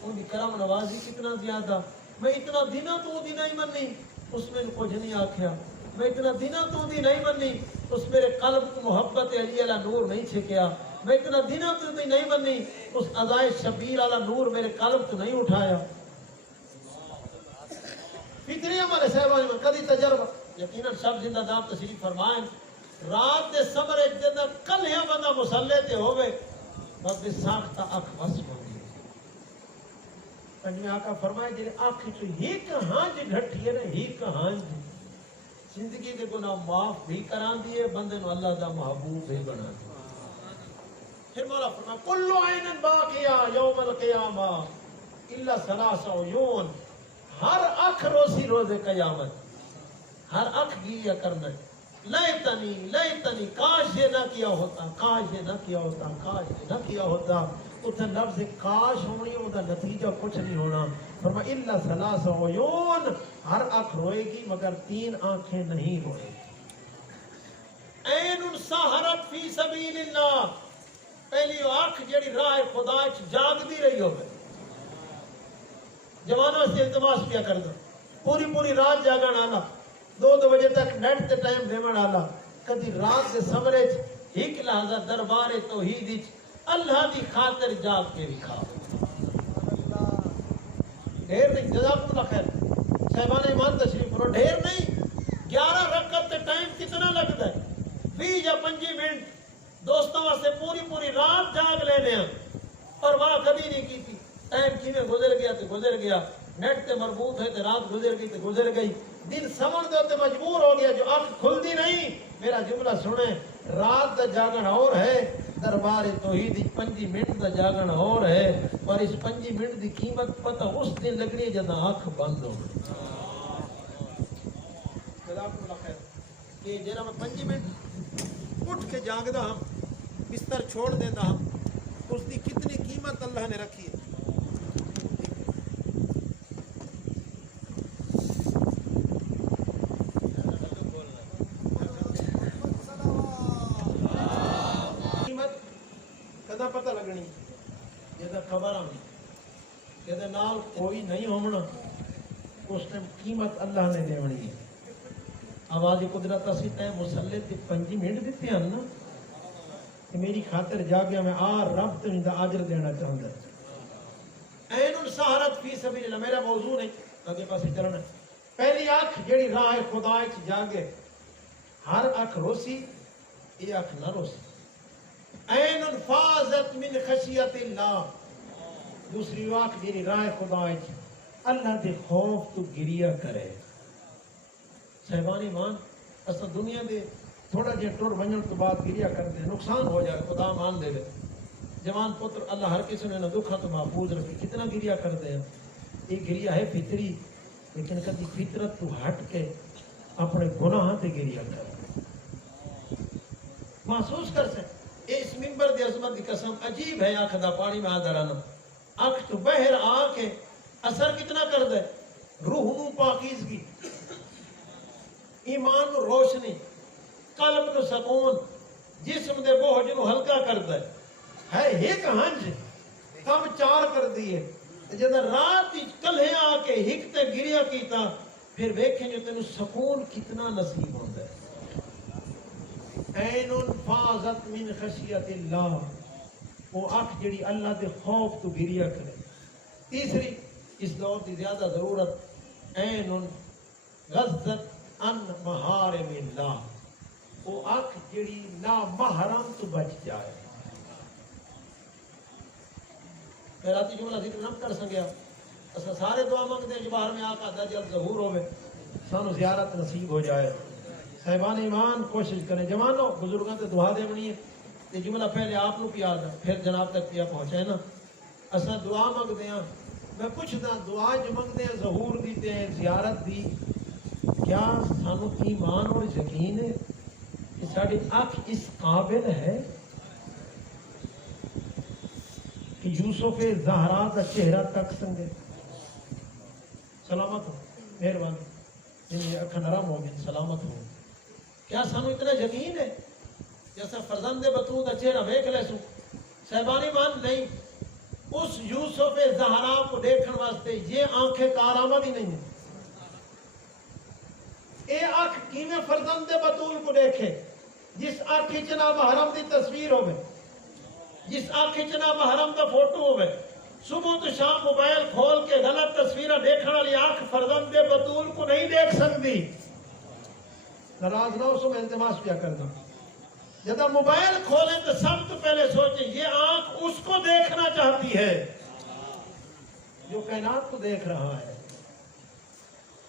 ان کی کرم نوازی کتنا زیادہ میں اتنا دینا تو دی نہیں منی اس میں کچھ نہیں آکھیا میں اتنا دینا تو دی نہیں منی اس میرے قلب کو محبت علی علیہ نور نہیں چھکیا میں اتنا دینا تو دی نہیں منی اس عزائے شبیر علیہ نور میرے قلب کو نہیں اٹھایا فکری ہمارے صحبان میں کدی تجربہ یقیناً سب زندہ دام تشریف فرمائیں رات دے سمر ایک دن کل ہے بندہ مسلح تے ہوئے بس بے ساختہ اکھ بس ہوگی پنجمی آقا فرمائے جنہیں آنکھ چو ہی کہانج گھٹی ہے نا ہی کہانج زندگی دے گناہ معاف بھی کران دیئے بندے نو اللہ دا محبوب بھی بنا دیئے پھر مولا فرمائے کلو عینن باقیہ یوم القیامہ اللہ ثلاث عیون ہر اکھ روسی روز قیامت ہر اکھ گیا کرنا لیتنی کاش یہ نہ کیا ہوتا کاش یہ نہ کیا ہوتا کاش یہ نہ کیا ہوتا اتنے لفظ کاش ہونی ہوتا نتیجہ کچھ نہیں ہونا فرمایا الا ثلاث عیون ہر اکھ روئے گی مگر 3 آنکھیں نہیں روئے گی عین سہرت فی سبیل اللہ پہلی آنکھ جڑی راہ خدا جاگ دی رہی ہوگی جوانوں سے التماس کیا کر دو پوری رات جاگن آنا 2 بجے تک نیٹ تے ٹائم دیمن آلا کدی رات دے سمرے ایک لحظہ دربار توحید اللہ دی خاطر جاگ کے رکھا ڈھیر نہیں جزاک اللہ خیر صاحبان ایمان تشریف کرو ڈھیر نہیں 11 رکعت تے ٹائم کتنا لگتا ہے 20 یا 25 منٹ دوستوں واسطے پوری رات جاگ لینے ہیں پرواہ کبھی نہیں کی تھی ٹائم کیویں گزر گیا تے گزر گیا نیٹ تے مربوط ہے تے رات گزر گئی تے گزر گئی دن سمجھ دے تے مجبور ہو گیا جو آنکھ کھلتی نہیں میرا جملہ سنیں رات دا جاگن اور ہے دربار توحید 5 منٹ دا جاگن اور ہے پر اس 5 منٹ دی قیمت پتہ اس دن لگنی ہے جب آنکھ بند ہو گئی جزاک اللہ خیر کہ جنا میں 5 منٹ اٹھ کے جاگدا ہم بستر چھوڑ دیندا ہم اس دی کتنی قیمت اللہ نے رکھی ہے پتہ لگنی جیسا خبر آنی جیسا نال کوئی نہیں ہونا اس نے قیمت اللہ نے دیونی ہے آواز قدرت اسیتا ہے مسلح تے 5 منٹ دیتے ہیں نا کہ میری خاطر جا گیا میں رب تو ان دا آجر دینا چاہتا ہے این سہرت فی سبیل اللہ میرا موضوع نہیں آگے پاس چلنا پہلی آنکھ جڑی راہ خدا جاگے ہر آنکھ روسی یہ آنکھ نہ روسی عین فازت من خشیت اللہ دوسری آنکھ جڑی راہ خدا اللہ دے خوف تو گریہ کرے صاحبان ایمان اساں دنیا دے تھوڑا جہا ٹر ونجن تو بعد گریا کرتے ہیں نقصان ہو جائے خدا مان دے جوان پتر اللہ ہر کسی نے دکھا تو محفوظ رکھے کتنا گریا کرتے ہیں یہ گریا ہے فطری لیکن کبھی فطرت تو ہٹ کے اپنے گناہ تے گریا کر محسوس کر سکتے اس منبر دی عظمت دی قسم عجیب ہے آنکھ دا پانی میں آدھرانا آنکھ تو بہر آ کے اثر کتنا کر دے روح نو پاکیزگی ایمان نو روشنی قلب نو سکون جسم دے بوجھ نو ہلکا کر دے ہے ایک ہنج کم چار کر دیے جب رات کلھے آ کے ہک تے گریا کیتا پھر ویکھیں جو تینوں سکون کتنا نصیب ہوتا ہے عین فاضت من خشیت اللہ وہ آنکھ جڑی اللہ دے خوف تو گریا کرے تیسری اس دور دی زیادہ ضرورت عین غزت ان محارم اللہ وہ آنکھ جڑی نا محرم تو بچ جائے میں راتی جملہ ذکر نہ کر سکیا اسا سارے دعا مانگتے ہیں جبار میں آقا دا جلد ظہور ہوئے سانو زیارت نصیب ہو جائے صاحبان ایمان کوشش کریں جوانوں بزرگاں تے دعا دے بنی ہے یہ جملہ پہلے آپ نو پیا دا پھر جناب تک پیا پہنچے نا اسا دعا مانگتے ہیں میں پوچھدا دعا جو مانگتے ہیں ظہور دیتے ہیں زیارت دی کیا سانو ایمان اور یقین ہے کہ ساڑی آنکھ اس قابل ہے کہ یوسف زہرا کا چہرہ تک سنگے سلامت ہو مہربانی جن اکھا نرم ہو گئے سلامت ہو کیا سانو اتنا یقین ہے جیسا فرزند بطول کا چہرہ ویکھ لے سو صاحبانی مان نہیں اس یوسف زہرا کو دیکھن واسطے یہ آنکھیں کارآمد ہی نہیں ہیں اے آنکھ کیویں فرزند بطول کو دیکھے جس آنکھ چنا محرم دی تصویر ہوئے جس آنکھ چنا محرم دا فوٹو ہوئے صبح تو شام موبائل کھول کے غلط تصویرہ دیکھنے والی آنکھ فرزند بطول کو نہیں دیکھ سکتی ناراض نہ ہو سو میں التماس کیا کرنا جب موبائل کھولیں تو سب تو پہلے سوچیں یہ آنکھ اس کو دیکھنا چاہتی ہے جو کائنات کو دیکھ رہا ہے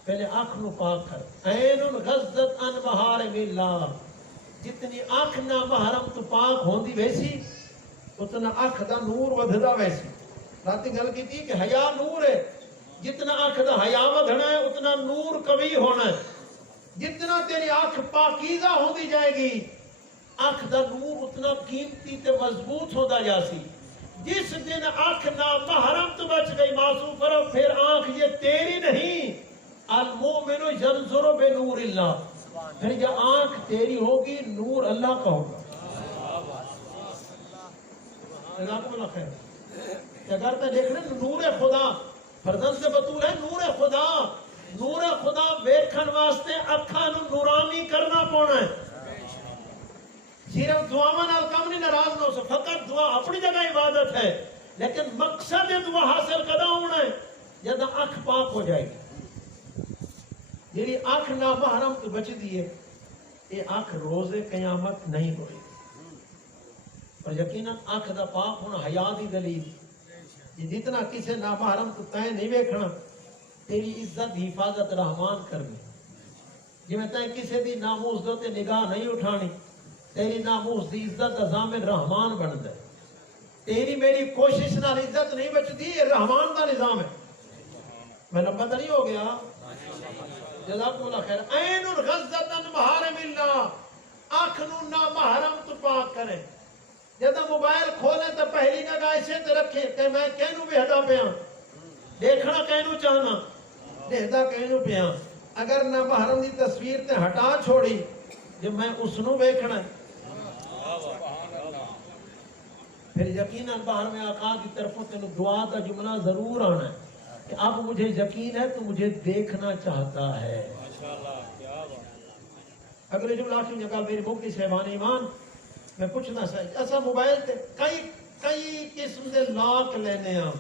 پہلے آنکھ نو پاک کر عین غزت ان محارم اللہ جتنی آنکھ نہ محرم تو پاک ہوندی ویسی اتنا آنکھ دا نور ودھدا ویسی راتی گل کی تھی کہ حیا نور ہے جتنا آنکھ دا حیا ودھنا ہے اتنا نور قوی ہونا ہے جتنا تیری آنکھ پاکیزہ ہوندی جائے گی آنکھ دا نور اتنا قیمتی تے مضبوط ہوتا جاسی جس دن آنکھ نہ محرم تو بچ گئی معصوم کرو پھر آنکھ یہ تیری نہیں المومن ینظر بنور اللہ پھر یہ آنکھ تیری ہوگی نور اللہ کا ہوگا جزاکم اللہ خیر اگر تے دیکھ رہے نور خدا فرزند بطول ہے نور خدا ویکھن واسطے اکھاں نو نورانی کرنا پونا ہے صرف دعاواں نال کم نہیں ناراض نہ ہو سو فقط دعا اپنی جگہ عبادت ہے لیکن مقصد دعا حاصل کدا ہونا ہے جب آنکھ پاک ہو جائے گی جیڑی آنکھ نامحرم تو بچ دیئے یہ آنکھ روز قیامت نہیں ہوئی اور یقیناً آنکھ دا پاک ہونا حیا دی دلیل یہ جتنا کسے نامحرم تو تائیں نہیں ویکھنا تیری عزت حفاظت رحمان کرنی جی میں تائیں کسے دی ناموز دو تے نگاہ نہیں اٹھانی تیری ناموز دی عزت ضامن رحمان بن دے تیری میری کوشش نہ عزت نہیں بچتی یہ رحمان دا نظام ہے میں لمبا تو نہیں ہو گیا جزاکم اللہ خیر عین غزت ان محارم اللہ آنکھ نو نہ محرم تو پاک کرے جب موبائل کھولیں تو پہلی نگاہ اسے تے رکھیں کہ میں کہنوں بہدا پیاں دیکھنا کہنوں چاہنا بہدا کہنوں پیاں اگر نہ محرم دی تصویر تے ہٹا چھوڑی جب میں اس نو بیکھنا ہے پھر یقیناً باہر میں آقا کی طرفوں تینوں دعا کا جملہ ضرور آنا ہے کہ اب مجھے یقین ہے تو مجھے دیکھنا چاہتا ہے اگلے جملہ آخری جگہ میری مکی صاحبان ایمان میں پوچھنا چاہیے ایسا موبائل تے کئی قسم دے لاک لینے ہیں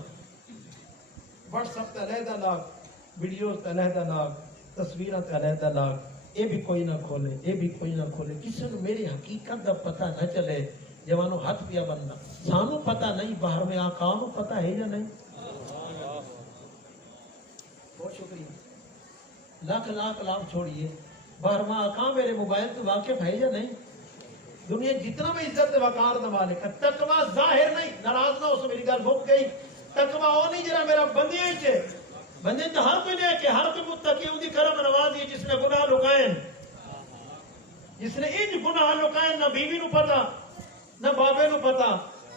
واٹس ایپ تے علیحدہ لاک ویڈیوز تے علیحدہ لاک تصویراں تے علیحدہ لاک یہ بھی کوئی نہ کھولے یہ بھی کوئی نہ کھولے کسی نے میری حقیقت دا پتہ نہ چلے جوانوں ہاتھ پیا بندہ سانو پتہ نہیں باہر میں آقا نو پتہ ہے یا نہیں بہت شکریہ لاکھ لاکھ لاکھ چھوڑیے بارہواں آقا میرے موبائل تو واقف ہے یا نہیں؟ دنیا جتنا میں عزت وقار دا مالک ہے، تقوی ظاہر نہیں، ناراض نہ ہو سو میری گل مک گئی۔ تقوی وہ نہیں جرا میرا بندے چ بندے تو ہر کوئی نہیں کہ ہر کوئی متقی ان کی کرم نوازی ہے جس نے گناہ لکائیں، جس نے انج گناہ لکائیں، نہ بیوی نو پتا، نہ بابے نو پتا،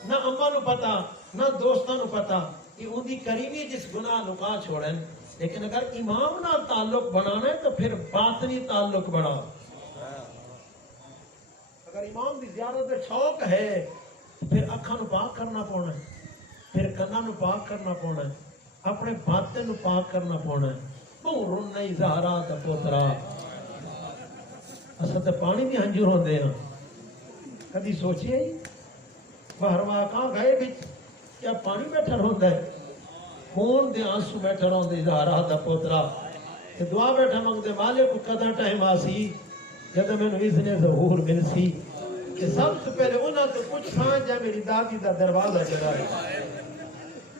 نہ اما نو پتا، نہ دوستاں نو پتا، یہ ان کی کریمی جس گناہ لکا چھوڑیں۔ لیکن اگر امام نہ تعلق بنانا ہے تو پھر باطنی تعلق بنا۔ اگر امام دی زیارت میں شوق ہے تو پھر اکھاں نو پاک کرنا پونا ہے، پھر کنا نو پاک کرنا پونا ہے، اپنے باطن نو پاک کرنا پونا ہے۔ پورن نہیں زہرا دا پوترا، اساں تے پانی بھی ہنجر ہوندے ہیں، کدی سوچیے بہروا کہاں گئے بچ کیا پانی بیٹھا ہوندا ہے؟ خون دے آنسو بیٹھا ہوندے زہرا دا پوترا، تے دعا بیٹھا منگدے مالک کو کدا ٹائم آسی جب میں نے اذن ظہور مل سی کہ سب سے پہلے انہاں تو کچھ سان جا میری دادی دا دروازہ جڑا ہے۔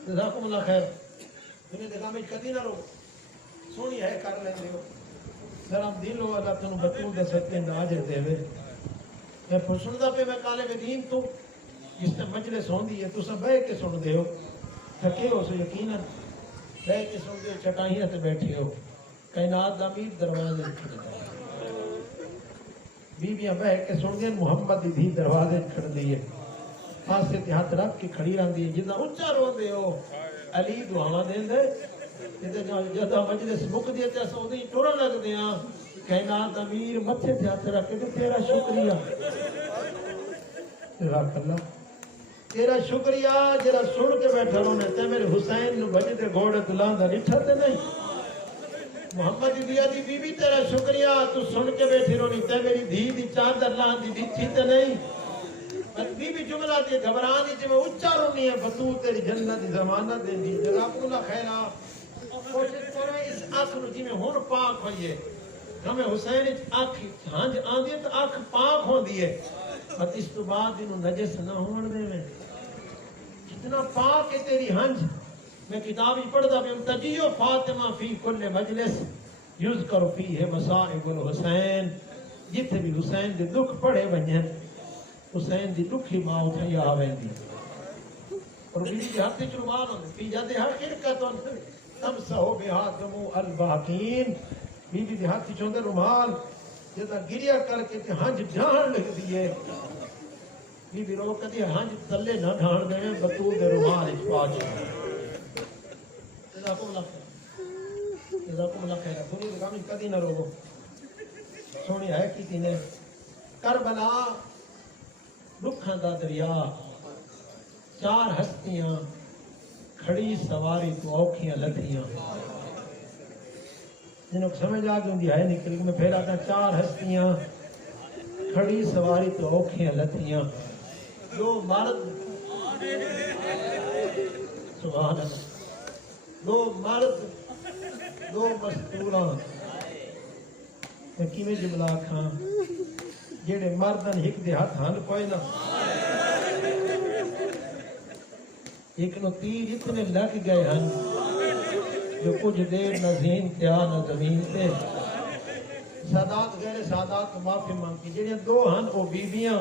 جزاکم اللہ خیر۔ تمہیں دیکھا میں کدی نہ رو سونی ہے کر لیں ہو سلام دل ہو اللہ تنو بطول دے سکتے ناجر دے وے۔ میں پسندہ پہ میں کالے میں دین تو جس نے مجلس ہوندی ہے تو سب بے کے سن دے ہو، تھکے ہو سو یقیناً بے کے سن دے چٹائیاں تے بیٹھے ہو، کائنات دا امیر دروازے کھڑے دے بیویاں بہ کے سن دے محمد دی دھی دروازے کھڑ دی ہے، پاسے تے ہاتھ رکھ کے کھڑی رہندی ہے، جتنا اونچا رو دے ہو علی دعاواں دیندے جدا مجلس مک دی تے اساں اودی ٹرن لگ دے ہاں، کائنات امیر متھے تے ہاتھ رکھ کے تیرا شکریہ جزاک اللہ، تیرا شکریہ جڑا سن کے بیٹھا ہونے تے میرے حسین نو بجے دے گھوڑے دلاندا نٹھا تے نہیں، محمد دی دی بی بی تیرا شکریہ تو سن کے بیٹھی رونی تے میری دھی دی چادر لان دی دھی تے نہیں، بی بی جملہ دی گھبرانی جی میں اچھا رونی ہے بطول تیری جنت دی ضمانت دے دی جزاک اللہ خیرہ۔ کوشش کریں اس آنکھ نو جی میں ہون پاک ہوئیے، ہمیں حسین آنکھ ہانج آندی ہے تو آنکھ پاک ہون دیئے، بس اس تو بعد انہوں نجس نہ ہون دے میں کتنا پاک ہے تیری ہنج۔ میں کتاب ہی پڑھتا بھی تجیو فاطمہ فی کل مجلس یذکر فیہ مصائب الحسین، جتھے بھی حسین دے دکھ پڑھے ونجن حسین دی دکھی ماں اٹھائی آویں دی، اور بیوی کے ہاتھ چرمان ہوندے پی جاتے ہر خرکتوں تمسہو بہا دمو الباقین، بیوی کے ہاتھ چوندے رومال جتا گریا کر کے تے ہنج ڈھان لگ دیئے، بیوی رو کدی ہنج تلے نہ ڈھان دے بطول دے رومال اچ پاچ۔ جزاکم اللہ خیر، جزاکم اللہ خیر۔ دنیا دے کام کدی نہ رو سونی ہے کی تینے کربلا دکھاں دا دریا، چار ہستیاں کھڑی سواری تو اوکھیاں لتھیاں، جنہوں کو سمجھ آ گئی ہے نکل میں پھیلا تھا چار ہستیاں کھڑی سواری تو اوکھیاں لتھیاں، دو مرد سبحان اللہ، دو مرد دو مستوراں، میں کیویں جملہ کھاں جڑے مردن ہک دے ہاتھ ہن کوئی نہ، ایک نو تیر اتنے لگ گئے ہن جو کچھ دیر نہ زین تیا نہ زمین تے، سادات غیر سادات کو معافی مانگی، جڑے دو ہن وہ بیویاں،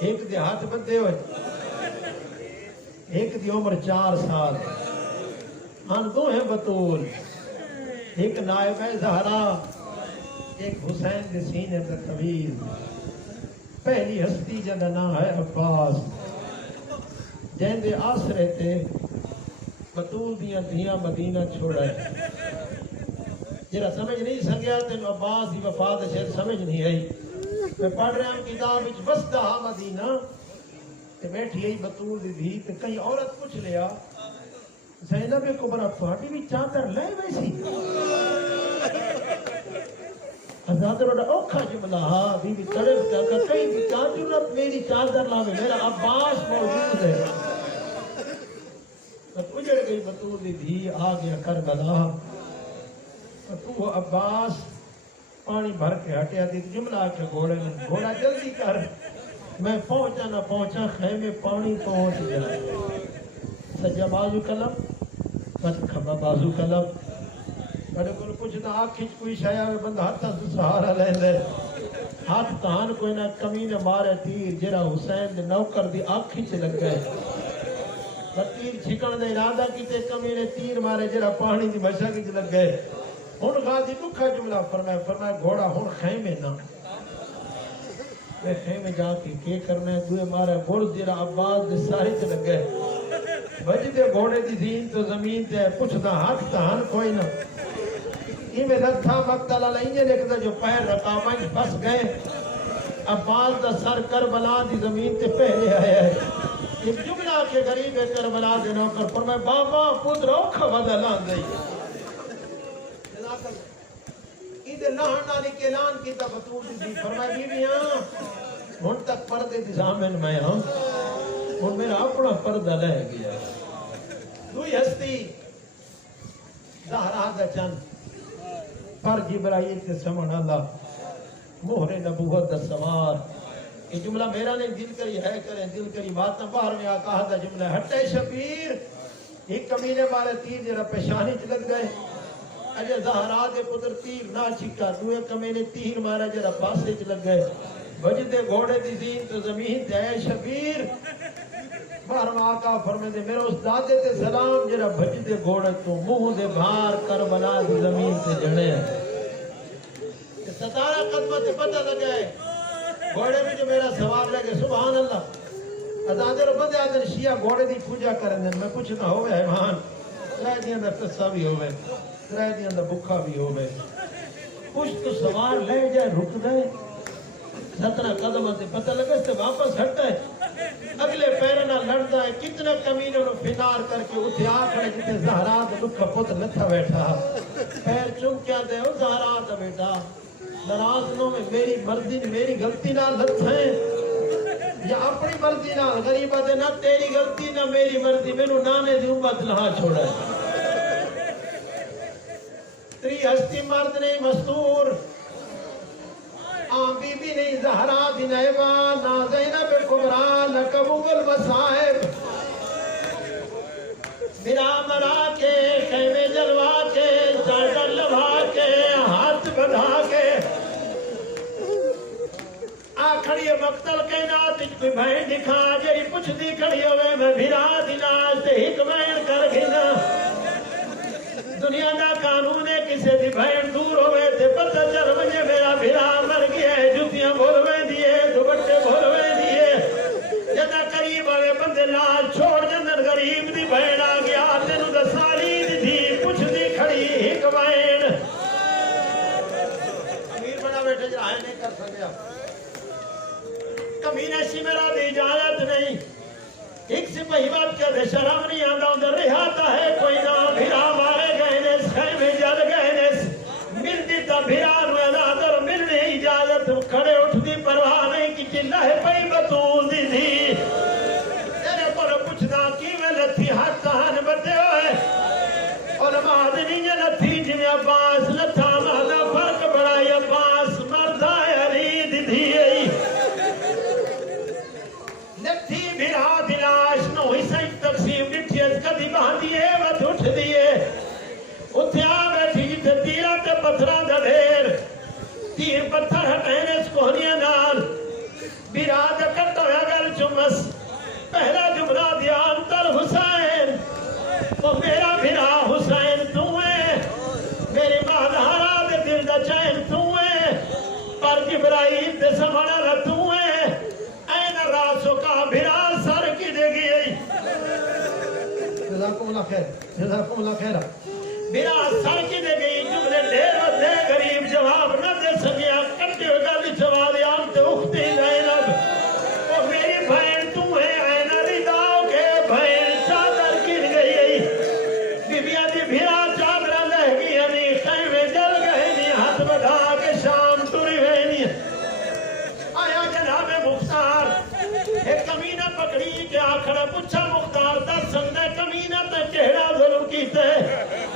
ایک دے ہاتھ بندے ہوئے، ایک دی عمر 4 سال، ہن دو ہیں بطول، ایک نائب زہرا، ایک حسین دے سینے تے طویل، پہلی ہستی جندا نام ہے عباس، جن دے آسرے تے بطول دیاں دھیاں مدینہ چھوڑا ہے، جرا سمجھ نہیں سکیا تے عباس دی وفات شاید سمجھ نہیں آئی، میں پڑھ رہا ہوں کتاب وچ بسدہ مدینہ تے بیٹھی آئی بطول دی دھی تے کہیں عورت پوچھ لیا زینب کبریٰ پاٹی بھی چادر لے ویسی، حضرت روڑا اوکھا جملہ ہاں بی بی تڑپ کیا کہیں بھی چادر میری چادر لاوے میرا عباس موجود ہے، اجڑ گئی بطول دی دھی آ گیا کربلا، تو عباس پانی بھر کے ہٹیا دی جملہ کے گھوڑے میں گھوڑا جلدی کر میں پہنچا نہ پہنچا خیمے پانی پہنچ گیا، سجا بازو کلم بس کھبا بازو کلم، کدے کو پوچھدا آنکھ وچ کوئی شے آوے بندہ ہاتھاں تو سہارا لیندے ہاتھ تان کوئی نہ کمینے مارے تیر جڑا حسین دے نوکر دی آنکھ وچ لگ گئے تیر چھکن دے ارادہ کیتے کمینے تیر مارے جڑا پانی دی مشک وچ لگ گئے ہن غازی دکھا جملہ فرمایا گھوڑا ہن خیمے نہ میں خیمے جا کے کرنا ہے دوئے مارا برد جڑا عباس دے سارے تے لگ گئے بجدے گھوڑے دی زین تو زمین تے پوچھدا ہاتھ تان کوئی نہ میں رکھا مقتل علیہ لکھتا جو پیر رکاوائیں بس گئے عباس دا سر کربلا دی زمین تے پہلے آیا ہے ایک جملہ کے غریب کربلا دے نوکر فرمائے بابا پتر اوکھا بدل آن گئی عید لہن نالی کے اعلان کی تفتور دی فرمائے بیویاں ہن تک پردے دی زامن میں ہوں ہن میرا اپنا پردہ لے گیا دوئی ہستی زہرا دا چند پر جبرائیل کے سمن اللہ مہر نبوت دا سوار یہ جملہ میرا نہیں دل کری ہے کریں دل کری بات نہ باہر میں آقا دا جملہ ہٹے شبیر ایک کمینے والے تیر جرا پیشانی چ لگ گئے اجے زہرا دے پتر تیر نہ چھکا دوے کمینے تیر مارا جرا پاسے چ لگ گئے بجدے گھوڑے دی زین تو زمین تے اے شبیر باہر میں آقا فرمے دے میرے اس دادے تے سلام جرا بجدے گھوڑے تو منہ دے بھار کربلا دی زمین تے جڑے ستارہ قدمہ تے پتہ لگائے گھوڑے میں جو میرا سواب لگے سبحان اللہ ازادے رو بندے آدھر شیعہ گھوڑے دی پوجا کرن دن میں پوچھنا ہوئے ایمان ترائے دیاں دا قصہ بھی ہوئے ترائے دیاں دا بکھا بھی ہوئے کچھ تو سوار لے جائے رک دے 17 قدمہ تے پتہ لگے سے واپس ہٹتا ہے اگلے پیرنا لڑتا ہے کتنا کمینے انہوں فنار کر کے اٹھے آکھڑے جتے زہرات لکھا پتر لتھا بیٹھا پیر چم کیا دے او زہرات بیٹا نرازنوں میں میری مرضی میری غلطی نہ لتھیں یا اپنی مرضی نہ غریبہ دے نہ تیری غلطی نہ میری مرضی میں نو نانے دی امت لہا چھوڑا ہے تری ہستی مرد نہیں مستور بی بی نہیں زہرا دی نیبان نا زینب کبرا لکبوگ المصائب میرا مرا کے خیمے جلوا کے چاٹر لبھا کے ہاتھ بڑھا کے آکھڑی مقتل کے نات کوئی بھائن دکھا جری پچھ دی کھڑی ہوئے میں بھیرا دی ناز تے ہک بین کر گھنا دنیا دا قانون ہے کسے دی بھائن دور ہوئے تے پتہ چل مجھے میرا بھیرا مر گیا ہے جتیاں بھولویں دیئے دوبٹے بھولویں دیئے جدہ قریب آگے بندے لال چھوڑ جندن غریب دی بھائن آگیا تینو دا ساری دی تھی پچھ دی کھڑی ہک بین امیر بڑا بیٹھے جرائے نہیں کر سکیا کمینے شمرا دی اجازت نہیں ایک سپاہی بات کیا دے شرم نہیں آندہ اندر رہاتا ہے کوئی نہ بھیرا مارے گئے نیس خیمے جل گئے نیس مل دیتا بھیرا نویدہ در ملنے اجازت کھڑے اٹھ دی پرواہ نہیں کی چلہ پئی بطول دی تھی تیرے پر پوچھنا کی میں لتھی ہاتھ کہاں بتے ہوئے علماء دنی یہ لتھی جنہیں عباس لتھا مہدہ فرق بڑھائی عباس مردہ عرید تھی لتھی بھیرا دلاش نو ہی سائک تقسیم ڈٹھی از کدی باندھیے وقت اٹھ دیئے اتھیا بیٹھی جتے تیرہ تے پتھرہ دا دھیر تیر پتھر ہٹائنے اس کوہنیاں نال بھیرا دا کرتا ہے اگر چمس پہلا جملہ دیا انتر حسین وہ میرا بھیرا حسین تو ہے میری مادہارا دے دل دا چین تو ہے پر جبرائیل دے سمانا رہ تو ہے این راسو کا بھیرا سر کی دے گئی جزاکم اللہ خیر جزاکم اللہ خیر بھیرا سر کی دے گئی جملے دیر و دے غریب جواب نہ دے سکیا کٹے ہوئے گالی چوالے آم تے اختی زینب وہ میری بھائن تو ہے این رداؤ کے بھائن چادر گر گئی بی بی آدھی بھیرا چادرہ لہ گئی ہنی خیمے جل گئے نی ہاتھ بڑھا کے شام ٹوری ہوئے نی آیا جناب مختار ایک کمینہ پکڑی کے آکھڑا پچھا مختار دس سندے کمینہ تے کہڑا ظلم کیتے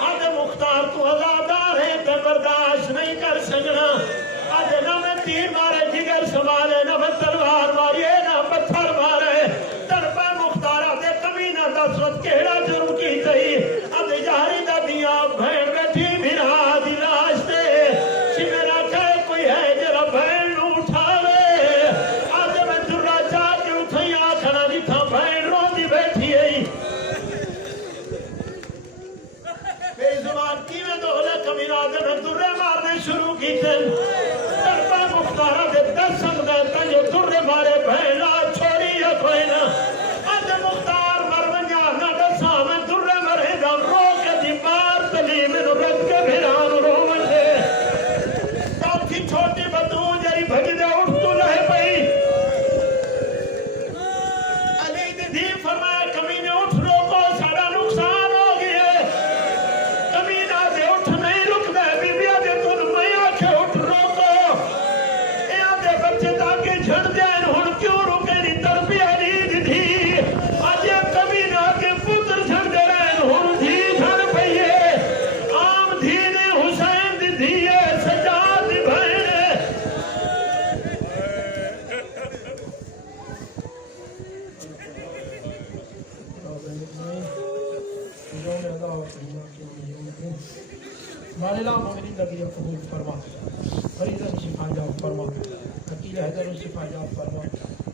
آدھے مختار تو عذابدار ہے تے برداشت نہیں کر سکنا آدھے نہ میں تیر مارے جگر سنبھالے نہ میں تلوار ماری نہ پتھر مارے ترپا مختار آدھے کمینہ دس وقت کہڑا جرم کیتے آدھے جہری دا دیا بھین بیٹھی بھیرا مسلمان کیویں دولے کمینا دے درے مارنے شروع کیتے کرتا مختارہ دے دس سکتا ہے جو درے مارے بہنا چھوڑی یا کوئی نہ اج مختار مر ونجا نہ دسا میں درے مرے دا رو کے دی مار تلی میں رب کے بھران رو دے کافی چھوٹی بدو جری بھج دے اٹھ تو لہ پئی علی دی دھی فرمایا کمینے اٹھ روکو سارا نقصان ہو گیا کمینہ دے اٹھ نہیں رک دے بی بیا دے تن میں آکھے اٹھ روکو ایاں دے بچے تاکہ جھڑ جائیں ہن کیوں رکے نہیں تربی علی دی دھی آج کمینہ کے پتر جھڑ دے رہے ہن دھی جھڑ پئیے عام دھی نے حسین دی دھی سجاد دی بہن ماللہ مومنین نبی قبول فرما فریضہ شفا جاب فرما حقیل حیدر شفا جاب فرما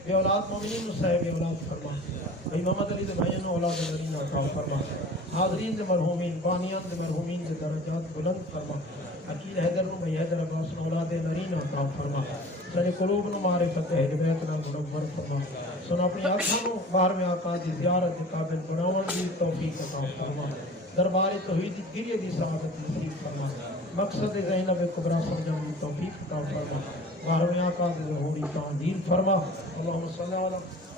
بے اولاد مومنین صاحب اولاد فرما بھائی محمد علی دے بھائیوں اولاد نرین عطا فرما حاضرین دے مرحومین بانیان دے مرحومین دے درجات بلند فرما حقیل حیدر نو بھائی حیدر عباس اولاد نرین عطا فرما سارے قلوب نو معرفت اہل بیت نال منور فرما سن اپنی آنکھوں نو باہر میں آقا دی زیارت دے قابل بناون دی توفیق عطا فرما دربار توحید گریہ دی سعادت نصیب فرما مقصد زینب کبریٰ سمجھن دی توفیق عطا فرما باہر میں آقا دی ظہوری تعدیل فرما اللہم صلی اللہ علیہ